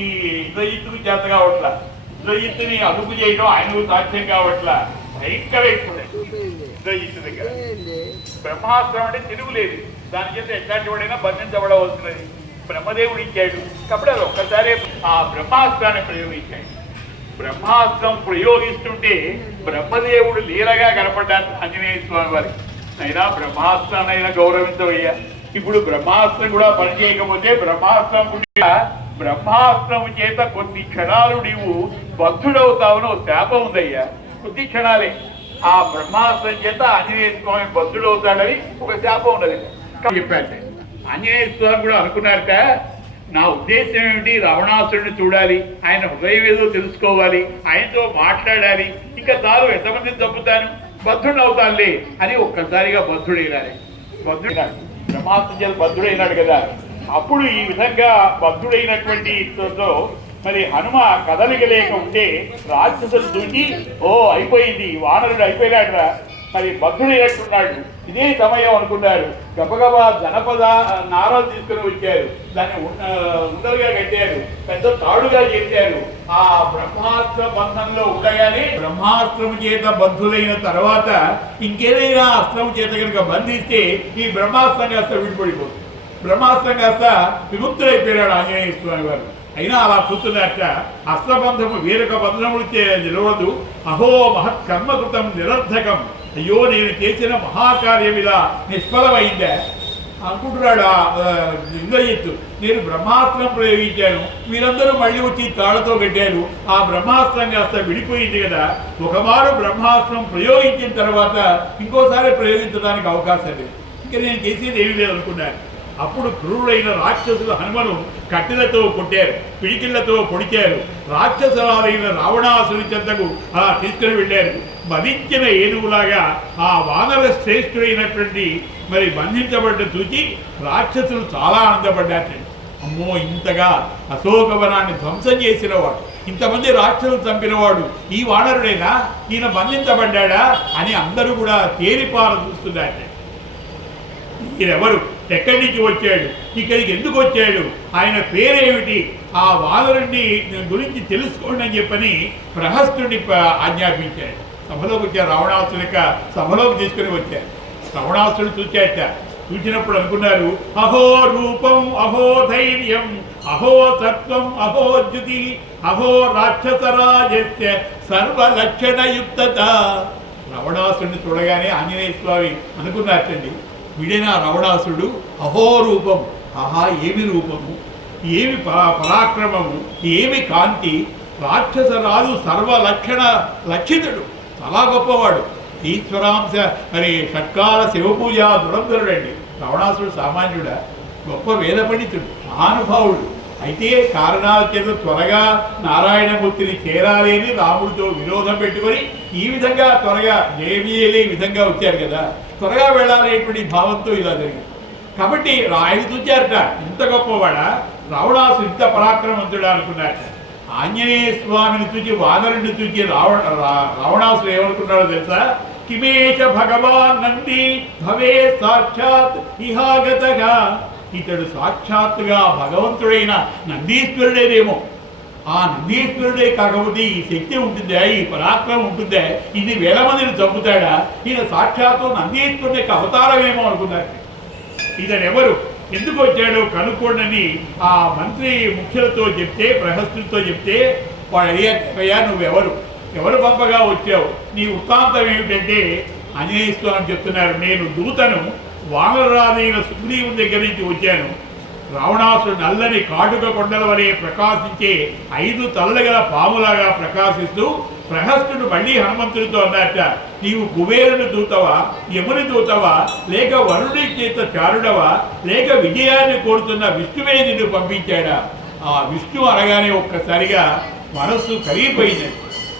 ఈ ఇంద్రజిత్తుకు చేత కావట్లా, ఇంద్రజిత్తుని అదుపు చేయడం ఆయనకు సాధ్యం కావట్లా. భయంకర ఇంద్రజిత్తు దగ్గర బ్రహ్మాస్త్రం అంటే తిరుగులేదు, దాని చేత ఎట్లాంటి వాడైనా బంధించబడవలసినది. బ్రహ్మదేవుడు ఇచ్చాడు కాబట్టి అది ఒక్కసారి ఆ బ్రహ్మాస్త్రాన్ని ప్రయోగించాడు. బ్రహ్మాస్త్రం ప్రయోగిస్తుంటే బ్రహ్మదేవుడు లీలగా కనపడ్డాడు ఆంజనేయ స్వామి వారికి. అయినా బ్రహ్మాస్త్రాన్నైనా గౌరవించవయ్యా, ఇప్పుడు బ్రహ్మాస్త్రం కూడా పనిచేయకపోతే బ్రహ్మాస్త్రం చేత కొద్ది క్షణాలు నీవు బద్ధుడవుతావును శాపం ఉందయ్యా. కొద్ది క్షణాలే ఆ బ్రహ్మాస్త్రం చేత ఆంజనేయ స్వామి బద్ధుడవుతాడని ఒక శాపం ఉన్నది చెప్పాట. ఆంజనేయ స్వామి కూడా అనుకున్నారట, నా ఉద్దేశం ఏమిటి, రావణాసురుడిని చూడాలి, ఆయన హృదయం ఏదో తెలుసుకోవాలి, ఆయనతో మాట్లాడాలి, ఇంకా చాలు ఎంతమందిని చంపుతాను, బద్ధుడు అవుతానులే అని ఒక్కసారిగా బద్ధుడైనాడు. బ్రహ్మాస్త్రం చేత బద్ధుడైనాడు కదా. అప్పుడు ఈ విధంగా బద్ధుడైనటువంటి మరి హనుమ కదలిగలేక ఉంటే రాక్షసులు దూకి, ఓ అయిపోయింది, వానరుడు అయిపోయినాడురా, మరి బద్ధుడైనట్టున్నాడు, ఇదే సమయం అనుకున్నారు. గబగబా జనపద నారాలు తీసుకుని వచ్చారు, దాన్ని ఉండలుగా కట్టారు, పెద్ద తాడుగా చేశారు. ఆ బ్రహ్మాస్త్ర బంధంలో ఉండగానే బ్రహ్మాస్త్రము చేత బద్ధులైన తర్వాత ఇంకేదైనా అస్త్రము చేత కనుక బంధిస్తే ఈ బ్రహ్మాస్త్రం కాస్త విడిపడిపోతుంది. బ్రహ్మాస్త్రం కాస్త విముక్తులైపోయాడు ఆంజనేయ స్వామి వారు. అయినా అలా కూర్చున్నట్ట, అస్త్రబంధము వేరొక బంధనములు నిలవదు, అహో మహత్ కర్మకృతం నిరర్ధకం, అయ్యో నేను చేసిన మహాకార్యం ఇలా నిష్ఫలమైందా. అనుకుంటున్నాడు ఇంద్రజిత్తు. నేను బ్రహ్మాస్త్రం ప్రయోగించాను, మీరందరూ మళ్ళీ వచ్చి తాళ్లతో కట్టారు, ఆ బ్రహ్మాస్త్రం కాస్త విడిపోయింది కదా, ఒకమారు బ్రహ్మాస్త్రం ప్రయోగించిన తర్వాత ఇంకోసారి ప్రయోగించడానికి అవకాశం లేదు, ఇంకా నేను చేసేది ఏమీ లేదు అనుకున్నాను. అప్పుడు క్రూరుడైన రాక్షసులు హనుమను కట్టెలతో కొట్టారు, పిడికిళ్లతో పొడిచారు. రాక్షసులైన రావణాసుని చెంతకు అలా తీసుకుని వెళ్ళారు. మదించిన ఏనుగులాగా ఆ వానర శ్రేష్ఠుడైనటువంటి మరి బంధించబడ్డ చూచి రాక్షసులు చాలా ఆనందపడ్డారు. అమ్మో, ఇంతగా అశోకవనాన్ని ధ్వంసం చేసినవాడు, ఇంతమంది రాక్షసులు చంపినవాడు ఈ వానరుడైనా, ఈయన బంధించబడ్డా అని అందరూ కూడా తేరిపార చూస్తున్నారు. ఈయనెవరు, ఎక్కడి నుంచి వచ్చాడు, ఇక్కడికి ఎందుకు వచ్చాడు, ఆయన పేరేమిటి, ఆ వానరుడిని గురించి తెలుసుకోండి అని చెప్పని ప్రహస్తుడిని ఆజ్ఞాపించాడు. సభలోకి వచ్చారు, రావణాసుడి యొక్క సభలోకి తీసుకుని వచ్చారు. రావణాసుడు చూచాట. చూసినప్పుడు అనుకున్నారు, అహో రూపం, అహో ధైర్యం, అహో సత్వం, అహో జ్యుతి, అహో రాక్షసరాజస్య సర్వలక్షణయుక్తత. రావణాసుడిని చూడగానే ఆంజనేయ స్వామి అనుకున్నారటండి, వీడైనా రావణాసుడు, అహో రూపం, ఆహా ఏమి రూపము, ఏమి పరాక్రమము, ఏమి కాంతి, రాక్షసరాజు సర్వలక్షణ లక్షితుడు, చాలా గొప్పవాడు, ఈశ్వరాంశ మరి షట్కాల శివపూజ దురంధరుడండి. రావణాసుడు సామాన్యుడా, గొప్ప వేద పండితుడు, మహానుభావుడు. అయితే కారణాల చేత త్వరగా నారాయణమూర్తిని చేరాలి అని రాముడితో విరోధం పెట్టుకొని ఈ విధంగా త్వరగా జయమీయలే విధంగా వచ్చారు కదా, త్వరగా వెళ్ళాలనేటువంటి భావంతో ఇలా జరిగింది. కాబట్టి ఆయన చూచారట, ఇంత గొప్పవాడా రావణాసుడు, ఇంత పరాక్రమవంతుడా అనుకున్నారట. ఆంజనేయ స్వామిని చూచి, వానరుడిని చూచి రావణాసుడు ఏమనుకున్నాడో తెలుసా, కిమేష భగవాన్ నంది భవే సాక్షాత్ ఇహాగతగా. ఇతడు సాక్షాత్తుగా భగవంతుడైన నందీశ్వరుడేదేమో, ఆ నందీశ్వరుడే కాకపోతే ఈ శక్తి ఉంటుందా, ఈ పరాక్రమం ఉంటుందా, ఇన్ని వేల మందిని చంపుతాడా, ఈయన సాక్షాత్తు నందీశ్వరుని యొక్క అవతారమేమో అనుకున్నారు. ఇతనెవరు, ఎందుకు వచ్చాడో కనుక్కోండి ఆ మంత్రి ముఖ్యులతో చెప్తే, ప్రహస్తులతో చెప్తే, వాడు అయ్యా నువ్వెవరు, ఎవరు పంపగా వచ్చావు, నీ వృత్తాంతం ఏమిటంటే ఆంజనేయ స్వామి చెప్తున్నారు, నేను దూతను, వానరరాజైన సుగ్రీవుని దగ్గర నుంచి వచ్చాను. రావణాసుడు నల్లని కాటుక కొండల వలె ప్రకాశించే 5 తలలు గల పాములాగా ప్రకాశిస్తూ ప్రహస్తుడు మళ్ళీ హనుమంతుడితో అన్నట్ట, నీవు కుబేరుని దూతవా, యముని దూతవా, లేక వరుడి చేత చారుడవా, లేక విజయాన్ని కోరుతున్న విష్ణువే నిన్ను పంపించాడా. ఆ విష్ణు అనగానే ఒక్కసారిగా మనస్సు కరిగిపోయింది.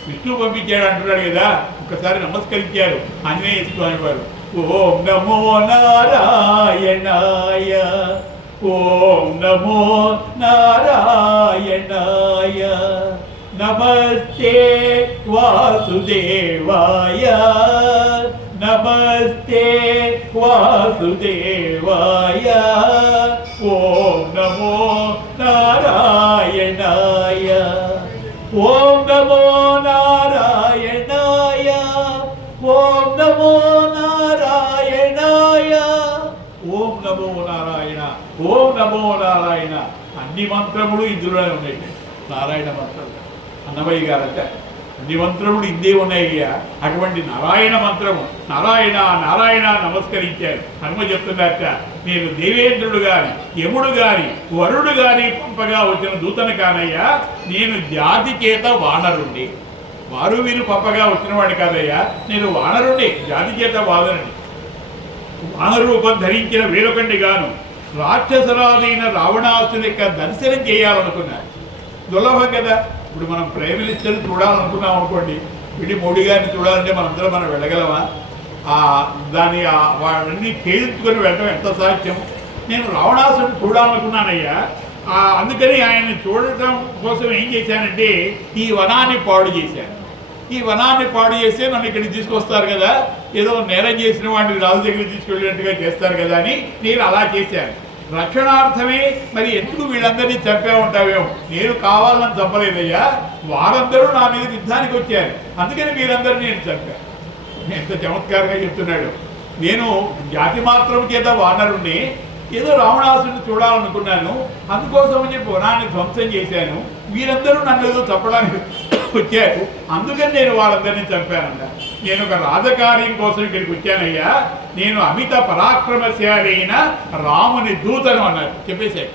విష్ణువు పంపించాడు అంటున్నాడు కదా, ఒక్కసారి నమస్కరించారు ఆంజనేయ స్వామి వారు. ఓం నమో నారాయణాయ, ఓం నమో నారాయణాయ, నమస్తే వాసుదేవాయ, నమస్తే వాసుదేవాయ, ఓం నమో నారాయణాయ, ఓం నమో నారాయణాయ, ఓం నమో నారాయణాయ, ఓం నమో నారాయణ, ఓం నమో నారాయణ. అన్ని మంత్రములు ఇందులోనే ఉన్నాయి. నారాయణ మంత్రం అన్నమయ్య గారంటే అన్ని మంత్రములు ఇందే ఉన్నాయ్యా. అటువంటి నారాయణ మంత్రము, నారాయణ నారాయణ నమస్కరించారు. హనుమ చెప్తున్నారట, నేను దేవేంద్రుడు గాని, యముడు గాని, వరుడు గాని పంపగా వచ్చిన దూతను కానయ్యా, నేను జాతి చేత వానరుండి, వారు వీరు పంపగా వచ్చిన వాడు కాదయ్యా, నేను వానరుండి, జాతి చేత వానరుని, వానరూపం ధరించిన వీరకండి గాను రాక్షసరాలైన రావణాసుని యొక్క దర్శనం చేయాలనుకున్నారు. దుర్లభం కదా. ఇప్పుడు మనం ప్రైమ్ మినిస్టర్ని చూడాలనుకున్నాం అనుకోండి, వీడి మోడీ గారిని చూడాలంటే మనందరం మనం వెళ్ళగలమా? దాన్ని వాడిని ఛేదించుకొని వెళ్ళడం ఎంత సాధ్యం? నేను రావణాసుని చూడాలనుకున్నానయ్యా, అందుకని ఆయన్ని చూడటం కోసం ఏం చేశానంటే ఈ వనాన్ని పాడు చేశాను. ఈ వనాన్ని పాడు చేస్తే నన్ను ఇక్కడికి తీసుకొస్తారు కదా, ఏదో నేరం చేసిన వాడిని రాజు దగ్గరికి తీసుకెళ్ళినట్టుగా చేస్తారు కదా అని నేను అలా చేశాను. రక్షణార్థమే. మరి ఎందుకు వీళ్ళందరినీ చంపే ఉంటావేమో, నేను కావాలని చంపలేదయ్యా, వారందరూ నా మీద యుద్ధానికి వచ్చారు, అందుకని వీరందరూ నేను చంపాను. ఎంత చమత్కారంగా చెప్తున్నాడు. నేను జాతి మాత్రం చేత వానరుణ్ణి, ఏదో రావణాసుని చూడాలనుకున్నాను, అందుకోసం అని చెప్పి వనాన్ని ధ్వంసం చేశాను, వీరందరూ నన్ను ఏదో చంపడానికి వచ్చారు, అందుకని నేను వాళ్ళందరినీ చంపానన్నా. నేను ఒక రాజకార్యం కోసం ఇక్కడికి వచ్చానయ్యా, నేను అమిత పరాక్రమశాలి అయిన రాముని దూతను అన్నారు. చెప్పేశాడు,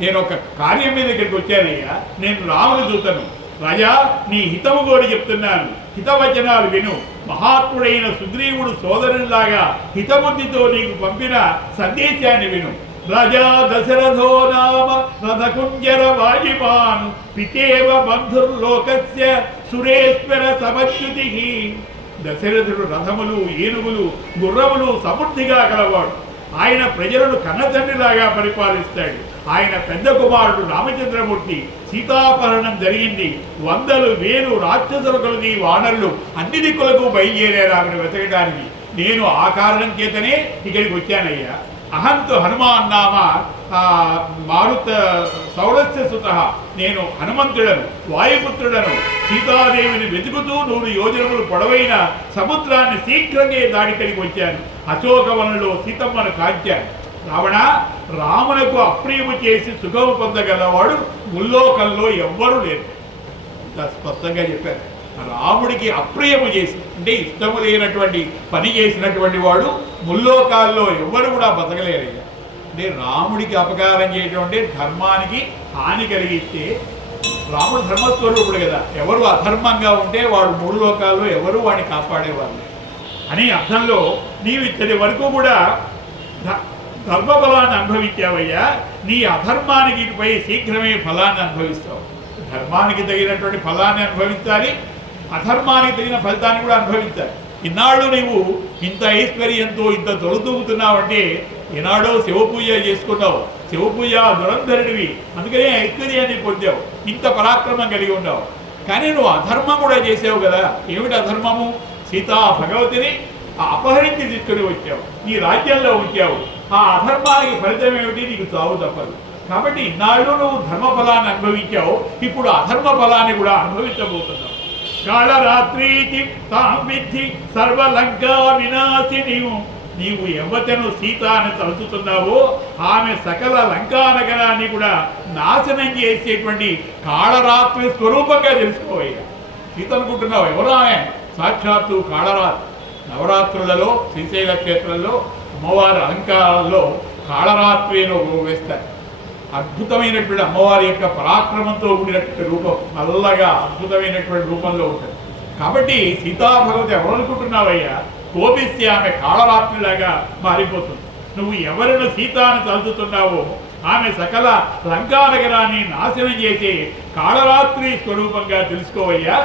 నేను ఒక కార్యం మీద ఇక్కడికి వచ్చానయ్యా, నేను రాముని దూతను. రాజా, నీ హితము కోరి చెప్తున్నాను, హితవచనాలు విను. మహాత్ముడైన సుగ్రీవుడు సోదరునిలాగా హితబుద్ధితో నీకు పంపిన సందేశాన్ని విను. రాజా దశరథో నామ రథకుంజర వాజిమాన్ పితేవ బంధుర్లోకస్య సురేశ్వర సమచ్యుతి. దశరథుడు రథములు, ఏనుగులు, గుర్రములు సమృద్ధిగా కలవాడు. ఆయన ప్రజలను కన్నతండ్రిలాగా పరిపాలిస్తాడు. ఆయన పెద్ద కుమారుడు రామచంద్రమూర్తి. సీతాపహరణం జరిగింది. వందలు వేలు రాక్షసుల కొలది వానరులు అన్ని దిక్కులకు బయలుదేరారు ఆమెను వెతకడానికి. నేను ఆ కారణం చేతనే ఇక్కడికి వచ్చానయ్యా. అహంతు హనుమాన్ నామ మారుత సౌరస్య సుత. నేను హనుమంతుడను, వాయుపుత్రుడను. సీతాదేవిని వెతుకుతూ 100 యోజనములు పొడవైన సముద్రాన్ని శీఘ్రంగా దాడికడికి వచ్చాను. అశోకవనంలో సీతమ్మను కాల్చాను. రావణ, రామునకు అప్రియము చేసి సుఖము పొందగలవాడు ముల్లోకంలో ఎవ్వరూ లేరు. ఇంత స్పష్టంగా చెప్పారు. రాముడికి అప్రియము చేసి అంటే ఇష్టము లేనటువంటి పని చేసినటువంటి వాడు ముల్లోకాల్లో ఎవ్వరు కూడా బతకలేరయ్యా. అంటే రాముడికి అపకారం చేయడం అంటే ధర్మానికి హాని కలిగిస్తే, రాముడు ధర్మస్వరూపుడు కదా, ఎవరు అధర్మంగా ఉంటే వాడు 3 లోకాల్లో ఎవరు వాడిని కాపాడేవాళ్ళు అని అర్థంలో నీవు ఇక్కడి వరకు కూడా ధర్మఫలాన్ని అనుభవించావయ్యా. నీ అధర్మానికి పై శీఘ్రమే ఫలాన్ని అనుభవిస్తావు. ధర్మానికి తగినటువంటి ఫలాన్ని అనుభవించాలి, అధర్మానికి తగిన ఫలితాన్ని కూడా అనుభవించాలి. ఇన్నాళ్ళు నీవు ఇంత ఐశ్వర్యంతో ఇంత తొలుతూగుతున్నావంటే ఈనాడో శివపూజ చేసుకున్నావు, శివపూజ దురంధరుడివి, అందుకనే ఐశ్వర్యాన్ని పొందావు, ఇంత పరాక్రమం కలిగి ఉన్నావు. కానీ నువ్వు అధర్మం కూడా చేసావు కదా. ఏమిటి అధర్మము? సీతా భగవతిని అపహరించి తీసుకుని వచ్చావు, నీ రాజ్యంలో ఉంచావు. ఆ అధర్మానికి ఫలితం ఏమిటి? నీకు చావు తప్పదు. కాబట్టి ఇన్నాళ్ళు నువ్వు ధర్మఫలాన్ని అనుభవించావు, ఇప్పుడు అధర్మ ఫలాన్ని కూడా అనుభవించబోతున్నావు. కాళరాత్రీతి తాం విద్ధి సర్వలంకా వినాశిని. నీవు ఎవతను సీత అని తలుచుతున్నావో ఆమె సకల లంకా నగరాన్ని కూడా నాశనం చేసేటువంటి కాళరాత్రి స్వరూపంగా తెలుసుకోవయ్యా. సీత అనుకుంటున్నావు, ఎవరు ఆమె? సాక్షాత్తు కాళరాత్రి. నవరాత్రులలో శ్రీశైల క్షేత్రంలో అమ్మవారి అలంకారాల్లో కాళరాత్రి అని ఒక వేస్తారు. అద్భుతమైనటువంటి అమ్మవారి యొక్క పరాక్రమంతో కూడినటువంటి రూపం, నల్లగా అద్భుతమైనటువంటి రూపంలో ఉంటుంది. కాబట్టి సీతాభగవతి ఎవరు అనుకుంటున్నావయ్యా? కోపిస్తే ఆమె కాళరాత్రిలాగా మారిపోతుంది. నువ్వు ఎవరిని సీతాన్ని తలుచుతున్నావో ఆమె సకల లంకానగరాన్ని నాశనం చేసే కాళరాత్రి స్వరూపంగా తెలుసుకోవయ్యా.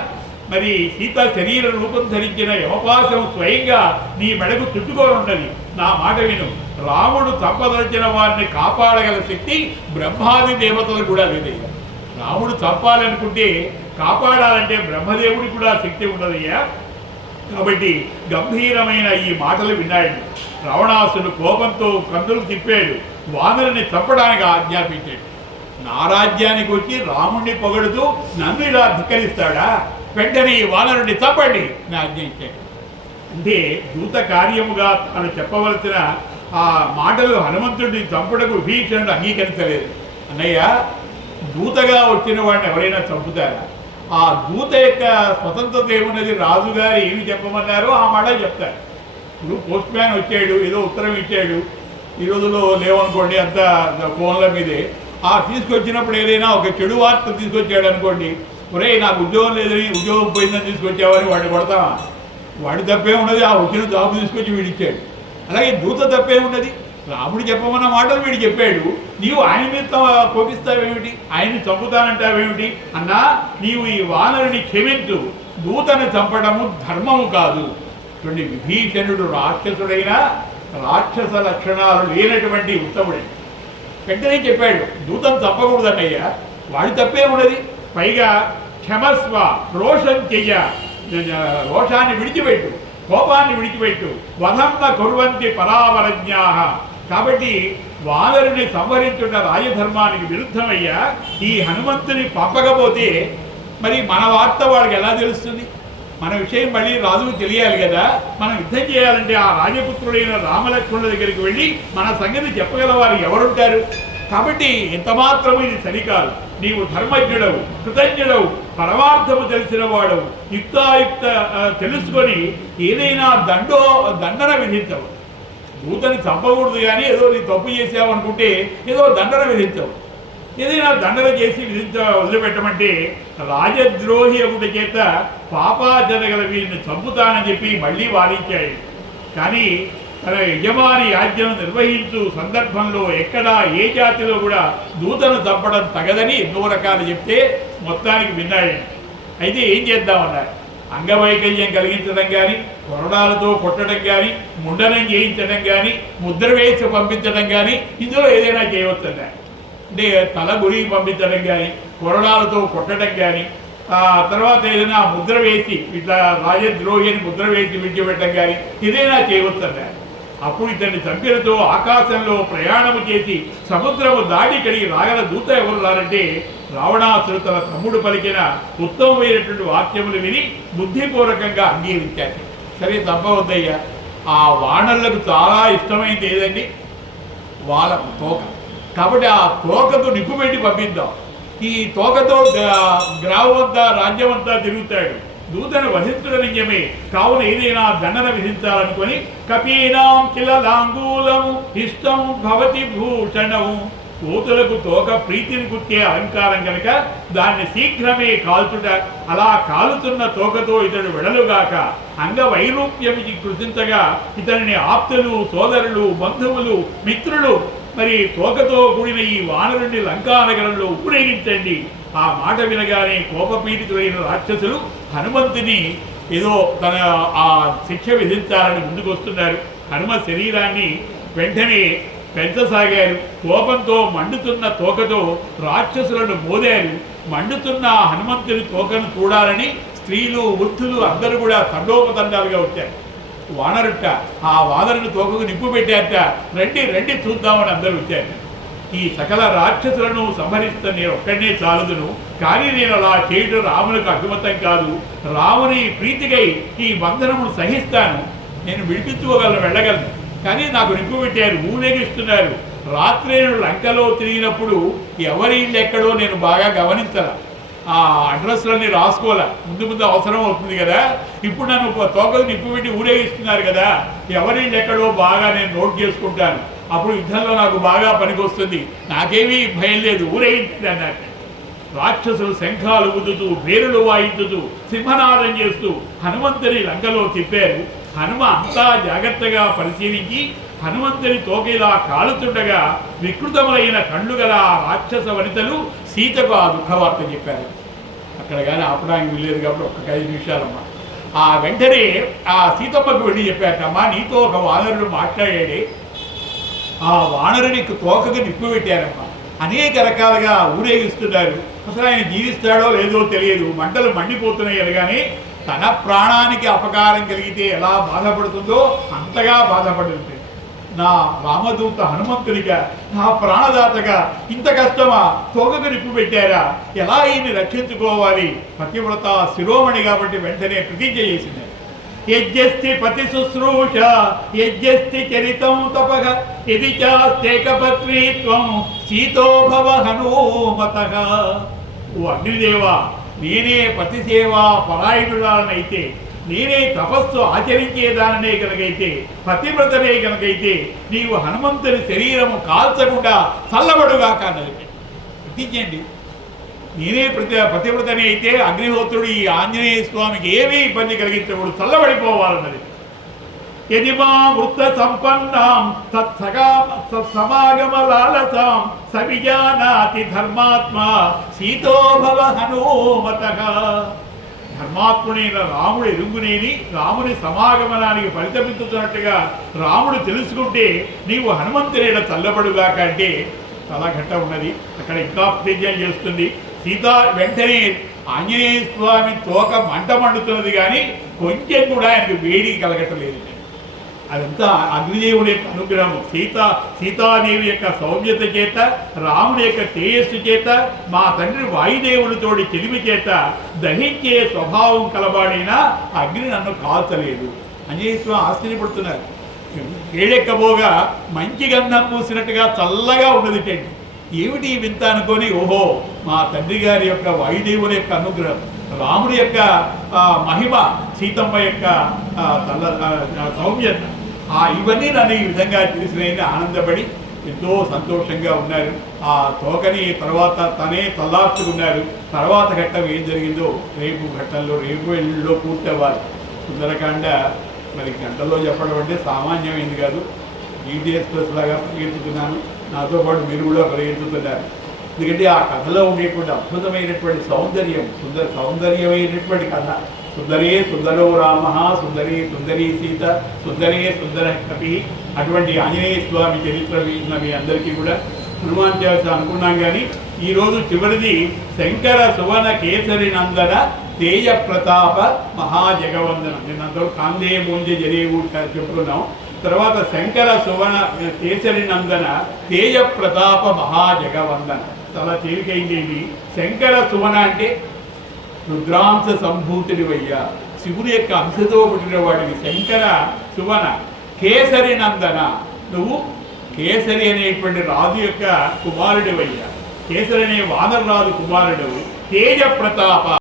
మరి సీత శరీర రూపం ధరించిన యమపాశం స్వయంగా నీ మెడకు చుట్టుకొని ఉన్నది. నా మాట విను. రాముడు చంపదలిచిన వారిని కాపాడగల శక్తి బ్రహ్మాది దేవతలు కూడా లేదయ్యా. రాముడు చంపాలనుకుంటే కాపాడాలంటే బ్రహ్మదేవుడికి కూడా శక్తి ఉండదయ్యా. కాబట్టి గంభీరమైన ఈ మాటలు విన్నాడు. రావణాసుడు కోపంతో కందులు తిప్పాడు, వానరుని చంపడానికి ఆజ్ఞాపించాడు. నా రాజ్యానికి వచ్చి రాముణ్ణి పొగడుతూ నన్ను ఇలా ధిక్కరిస్తాడా? వెంటనే ఈ వానరుని చంపండి నా ఆజ్ఞ ఇచ్చాడు. అంటే దూత కార్యముగా తాను చెప్పవలసిన ఆ మాటలు హనుమంతుడిని చంపుటకు విభీషణుడు అంగీకరించలేదు. అన్నయ్య, దూతగా వచ్చిన వాడిని ఎవరైనా చంపుతారా? ఆ దూత యొక్క స్వతంత్రత ఏమున్నది? రాజుగారు ఏమి చెప్పమన్నారో ఆ మాట చెప్తారు. ఇప్పుడు పోస్ట్ మ్యాన్ వచ్చాడు, ఏదో ఉత్తరం ఇచ్చాడు, ఈ రోజుల్లో లేవనుకోండి, అంత ఫోన్ల మీదే. తీసుకొచ్చినప్పుడు ఏదైనా ఒక చెడు వార్త తీసుకొచ్చాడు అనుకోండి, ఒరే నాకు ఉద్యోగం లేదని, ఉద్యోగం పోయిందని తీసుకొచ్చావని వాడిని కొడతావా? వాడి తప్పే ఉన్నది, ఆ వచ్చిన జాబు తీసుకొచ్చి వీడిచ్చాడు. అలాగే దూత తప్పే ఉన్నది, రాముడు చెప్పమన్న మాటలు వీడు చెప్పాడు, నీవు ఆయన మీద కోపిస్తావేమిటి? ఆయన్ని చంపుతానంటావేమిటి? అన్నా, నీవు ఈ వానరుని క్షమించు, దూతను చంపడము ధర్మము కాదు. చూడండి, విభీషణుడు రాక్షసుడైనా రాక్షస లక్షణాలు లేనటువంటి ఉత్తముడే. వెంటనే చెప్పాడు, దూతను చంపకూడదన్నయ్యా, వాడి తప్పే ఉన్నది. పైగా క్షమస్వ, రోషం చెయ్య, రోషాన్ని విడిచిపెట్టు, కోపాన్ని విడిచిపెట్టు. వధంన కుర్వంతి పరావరజ్ఞాః. కాబట్టి వానరుని సంహరించున్న రాజధర్మానికి విరుద్ధమయ్యా. ఈ హనుమంతుని పంపకపోతే మరి మన వార్త వాళ్ళకి ఎలా తెలుస్తుంది? మన విషయం మళ్ళీ రాజుకు తెలియాలి కదా. మనం యుద్ధం చేయాలంటే ఆ రాజపుత్రుడైన రామలక్ష్మణుల దగ్గరికి వెళ్ళి మన సంగతి చెప్పగల వారు ఎవరుంటారు? కాబట్టి ఎంత మాత్రం ఇది సరికాదు. నీవు ధర్మజ్ఞుడవు, కృతజ్ఞుడవు, పరమార్థము తెలిసిన వాడవు, యుక్తాయుక్త తెలుసుకొని ఏదైనా దండన విధించవు. దూతని చంపకూడదు కానీ ఏదో నీ తప్పు చేసావనుకుంటే ఏదో దండన విధించవు. ఏదైనా దండన చేసి వదిలిపెట్టమంటే రాజద్రోహి ఒకటి చేత పాపాచరగల వీరిని చంపుతానని చెప్పి మళ్ళీ వాదించాడు. కానీ తన యజమాని ఆజ్ఞను నిర్వహించు సందర్భంలో ఎక్కడా ఏ జాతిలో కూడా దూతను చంపడం తగదని ఎన్నో రకాలు చెప్తే మొత్తానికి విన్నాడు. అయితే ఏం చేద్దామన్నారు? అంగవైకల్యం కలిగించడం కానీ, కొరడాలతో కొట్టడం కానీ, ముండనం చేయించడం కానీ, ముద్ర వేసి పంపించడం కానీ ఇందులో ఏదైనా చేయవచ్చన్నారు. అంటే తల గురికి పంపించడం కానీ, కొరడాలతో కొట్టడం కానీ, తర్వాత ఏదైనా ముద్ర వేసి ఇట్లా రాజద్రోహి అని ముద్ర వేసి విడిచిపెట్టడం కానీ ఏదైనా చేయవచ్చన్నారు. అప్పుడు ఇతన్ని చంపినతో ఆకాశంలో ప్రయాణము చేసి సముద్రము దాటి కడిగి రాగల దూత ఎవరు రారంటే రావణాసురు తన తమ్ముడు పలికిన ఉత్తమమైనటువంటి వాక్యములు విని బుద్ధిపూర్వకంగా అంగీకరించారు. సరే తప్పవద్దయ్యా, ఆ వానరులకు చాలా ఇష్టమైంది ఏదండి? వాళ్ళ తోక. కాబట్టి ఆ తోకతో నిప్పు పెట్టి పంపిద్దాం. ఈ తోకతో గ్రామం అంతా రాజ్యం అంతా తిరుగుతాడు. దూతను వధించడనిజమే, కావున ఏదైనా దండన విధించాలనుకొని కపీనాం కిలలాంగూలం ఇష్టం భవతి భూషణం, కూతులకు తోక ప్రీతిని కుట్టే అలంకారం కనుక దాన్ని శీఘ్రమే కాల్చుట. అలా కాలుతున్న తోకతో ఇతడు వెడలుగాక అంగవైరూప్యం కృషించగా ఇతనిని ఆప్తులు, సోదరులు, బంధువులు, మిత్రులు మరి తోకతో కూడిన ఈ వానరుని లంకానగరంలో ఊరేగించండి. ఆ మాట వినగానే కోపపీడితులైన రాక్షసులు హనుమంతుని ఏదో తన ఆ శిక్ష విధించాలని ముందుకు వస్తున్నారు. హనుమ శరీరాన్ని వెంటనే పెంచసాగారు. కోపంతో మండుతున్న తోకతో రాక్షసులను మోదారు. మండుతున్న హనుమంతుని తోకను చూడాలని స్త్రీలు, వృద్ధులు అందరూ కూడా తండోపతండాలుగా వచ్చారు. వానరుట ఆ వానరుని తోకకు నిప్పు పెట్టారట. రండి రండి చూద్దామని అందరూ వచ్చారు. ఈ సకల రాక్షసులను సంహరిస్తా నేను ఒక్కడనే చాలదును, కానీ నేను అలా చేయడం రామునికి అభిమతం కాదు. రాముని ప్రీతికై ఈ బంధనమును సహిస్తాను, నేను విడిపించుకోగలను, వెళ్ళగలను. కానీ నాకు నిప్పు పెట్టారు, ఊరేగిస్తున్నారు. రాత్రి నేను లంకలో తిరిగినప్పుడు ఎవరి ఇల్లు ఎక్కడో నేను బాగా గమనించాల. ఆ అడ్రస్లన్నీ రాసుకోవాలా, ముందు ముందు అవసరం అవుతుంది కదా. ఇప్పుడు నన్ను తోకలు నిప్పు పెట్టి ఊరేగిస్తున్నారు కదా, ఎవరి ఇల్లు ఎక్కడో బాగా నేను నోట్ చేసుకుంటాను. అప్పుడు యుద్ధంలో నాకు బాగా పనికొస్తుంది, నాకేమీ భయం లేదు, ఊరేగించండి అన్నట్టు. రాక్షసులు శంఖాలు ఊదుతూ, పేరులు వాయించుతూ, సింహనాదం చేస్తూ హనుమంతుని లంకలో తిప్పారు. హనుమ అంతా జాగ్రత్తగా పరిశీలించి హనుమంతుని తోకేలా కాలుతుండగా వికృతములైన కళ్ళు గల రాక్షస వనితలు సీతకు ఆ దుఃఖవార్త చెప్పారు. అక్కడ కానీ ఆపడానికి వెళ్ళలేదు కాబట్టి ఒక్క 5 నిమిషాలమ్మా. ఆ వెంటనే ఆ సీతమ్మకు వెళ్ళి చెప్పారమ్మా, నీతో ఒక వానరుడు మాట్లాడాడే, ఆ వానరుని తోకకు నిప్పు పెట్టారమ్మా, అనేక రకాలుగా ఊరేగిస్తున్నారు. అసలు ఆయన జీవిస్తాడో లేదో తెలియదు, మంటలు మండిపోతున్నాయి అనగానే తన ప్రాణానికి అపకారం కలిగితే ఎలా బాధపడుతుందో అంతగా బాధపడుతుంది. నా రామదూత హనుమంతునిగా, నా ప్రాణదాతగా ఇంత కష్టమా, తోకకు నిప్పు పెట్టారా, ఎలా ఈయన్ని రక్షించుకోవాలి? పతివ్రత శిరోమణి కాబట్టి వెంటనే ప్రతిజ్ఞ చేసింది. యజ్ఞస్తి పతి శుశ్రూష యజ్ఞస్తి చరితం తపః యది చాస్తేకపత్రీత్వం సీతో భవ హనుమతః. ఓ అగ్నిదేవా, నేనే పతి సేవా పరాయణురాలనైతే, నేనే తపస్సు ఆచరించేదాననే కనుకైతే, పతివ్రతనే కనుకైతే నీవు హనుమంతుని శరీరము కాల్చకుండా చల్లబడుగాక అన్నది ప్రతిజ్ఞండి. నేనే పతివ్రతని అయితే అగ్నిహోత్రుడు ఈ ఆంజనేయ స్వామికి ఏమీ ఇబ్బంది కలిగించకూడదు, చల్లబడిపోవాలన్నది. యదిమా వృత్త సంపన్నాం తత్సమాగమ లాలసాం సవిజానాతి ధర్మాత్మా సీతో భవ హనుమతః. ధర్మాత్ముడైన రాముడు ఎరుగునేని రాముని సమాగమనానికి పరితపించుతున్నట్టుగా రాముడు తెలుసుకుంటే నీవు హనుమంతుడైన చల్లబడుగాక అంటే చాలా ఘట్ట ఉన్నది. అక్కడ ఇంకా ప్రతిజ్ఞ చేస్తుంది. సీత వెంటనే ఆంజనేయ స్వామి తోక మంట మండుతున్నది కానీ కొంచెం కూడా ఆయనకు వేడి కలగటలేదు. అదంతా అగ్నిదేవుడి యొక్క అనుగ్రహం. సీతాదేవి యొక్క సౌమ్యత చేత, రాముడి యొక్క తేజస్సు చేత, మా తండ్రి వాయుదేవుడితోడి చెలిమి చేత దహించే స్వభావం కలబాడైనా అగ్ని నన్ను కాల్చలేదు. ఆంజనేయ స్వామి ఆశ్చర్యపడుతున్నారు. వేడెక్కబోగా మంచి గంధం పూసినట్టుగా చల్లగా ఉన్నది టెంట్. ఏమిటి ఈ వింత అనుకొని, ఓహో మా తండ్రి గారి యొక్క వాయుదేవుని యొక్క అనుగ్రహం, రాముడి యొక్క మహిమ, సీతమ్మ యొక్క సౌమ్యత, ఇవన్నీ నన్ను ఈ విధంగా తెలిసినాయని ఆనందపడి ఎంతో సంతోషంగా ఉన్నారు. ఆ తోకని తర్వాత తనే తల్లార్చుకున్నారు. తర్వాత ఘట్టం ఏం జరిగిందో రేపు ఘట్టంలో, రేపు ఎల్లులో పూర్తవ్వాలి. సుందరకాండ మరి గంటలో చెప్పడం అంటే సామాన్యమైంది కాదు. ఈటీఎస్ లాగా పరిగెత్తుతున్నాను, నాతో పాటు మీరు కూడా పరిగెత్తుతున్నారు. ఎందుకంటే ఆ కథలో ఉండేటువంటి అద్భుతమైనటువంటి సౌందర్యం, సౌందర్యమైనటువంటి కథ. సుందరే సుందరో రామ, సుందరే సుందరీ సీత, సుందరే సుందర కపి, అటువంటి ఆంజనేయ స్వామి చరిత్ర మీ అందరికీ కూడా హనుమాన్ చాలీసా అనుకున్నాం. కానీ ఈరోజు చివరిది శంకర సువన కేసరి నందన తేజ ప్రతాప మహాజగవందనం. నేను అందరూ కాందే మూంజ జరేవు చెప్పుకున్నాం. తర్వాత శంకర సువన కేసరి నందన తేజ ప్రతాప మహాజగవందన. చాలా తేలికైంది ఇది. శంకర సువన అంటే రుద్రాంశ సంభూతుడి వయ్యా, శివుని యొక్క అంశతో పుట్టిన వాడివి. శంకర సువన కేసరి నందన, నువ్వు కేసరి అనేటువంటి రాజు యొక్క కుమారుడివయ్యా, కేసరి అనే వానర రాజు కుమారుడు. తేజ ప్రతాప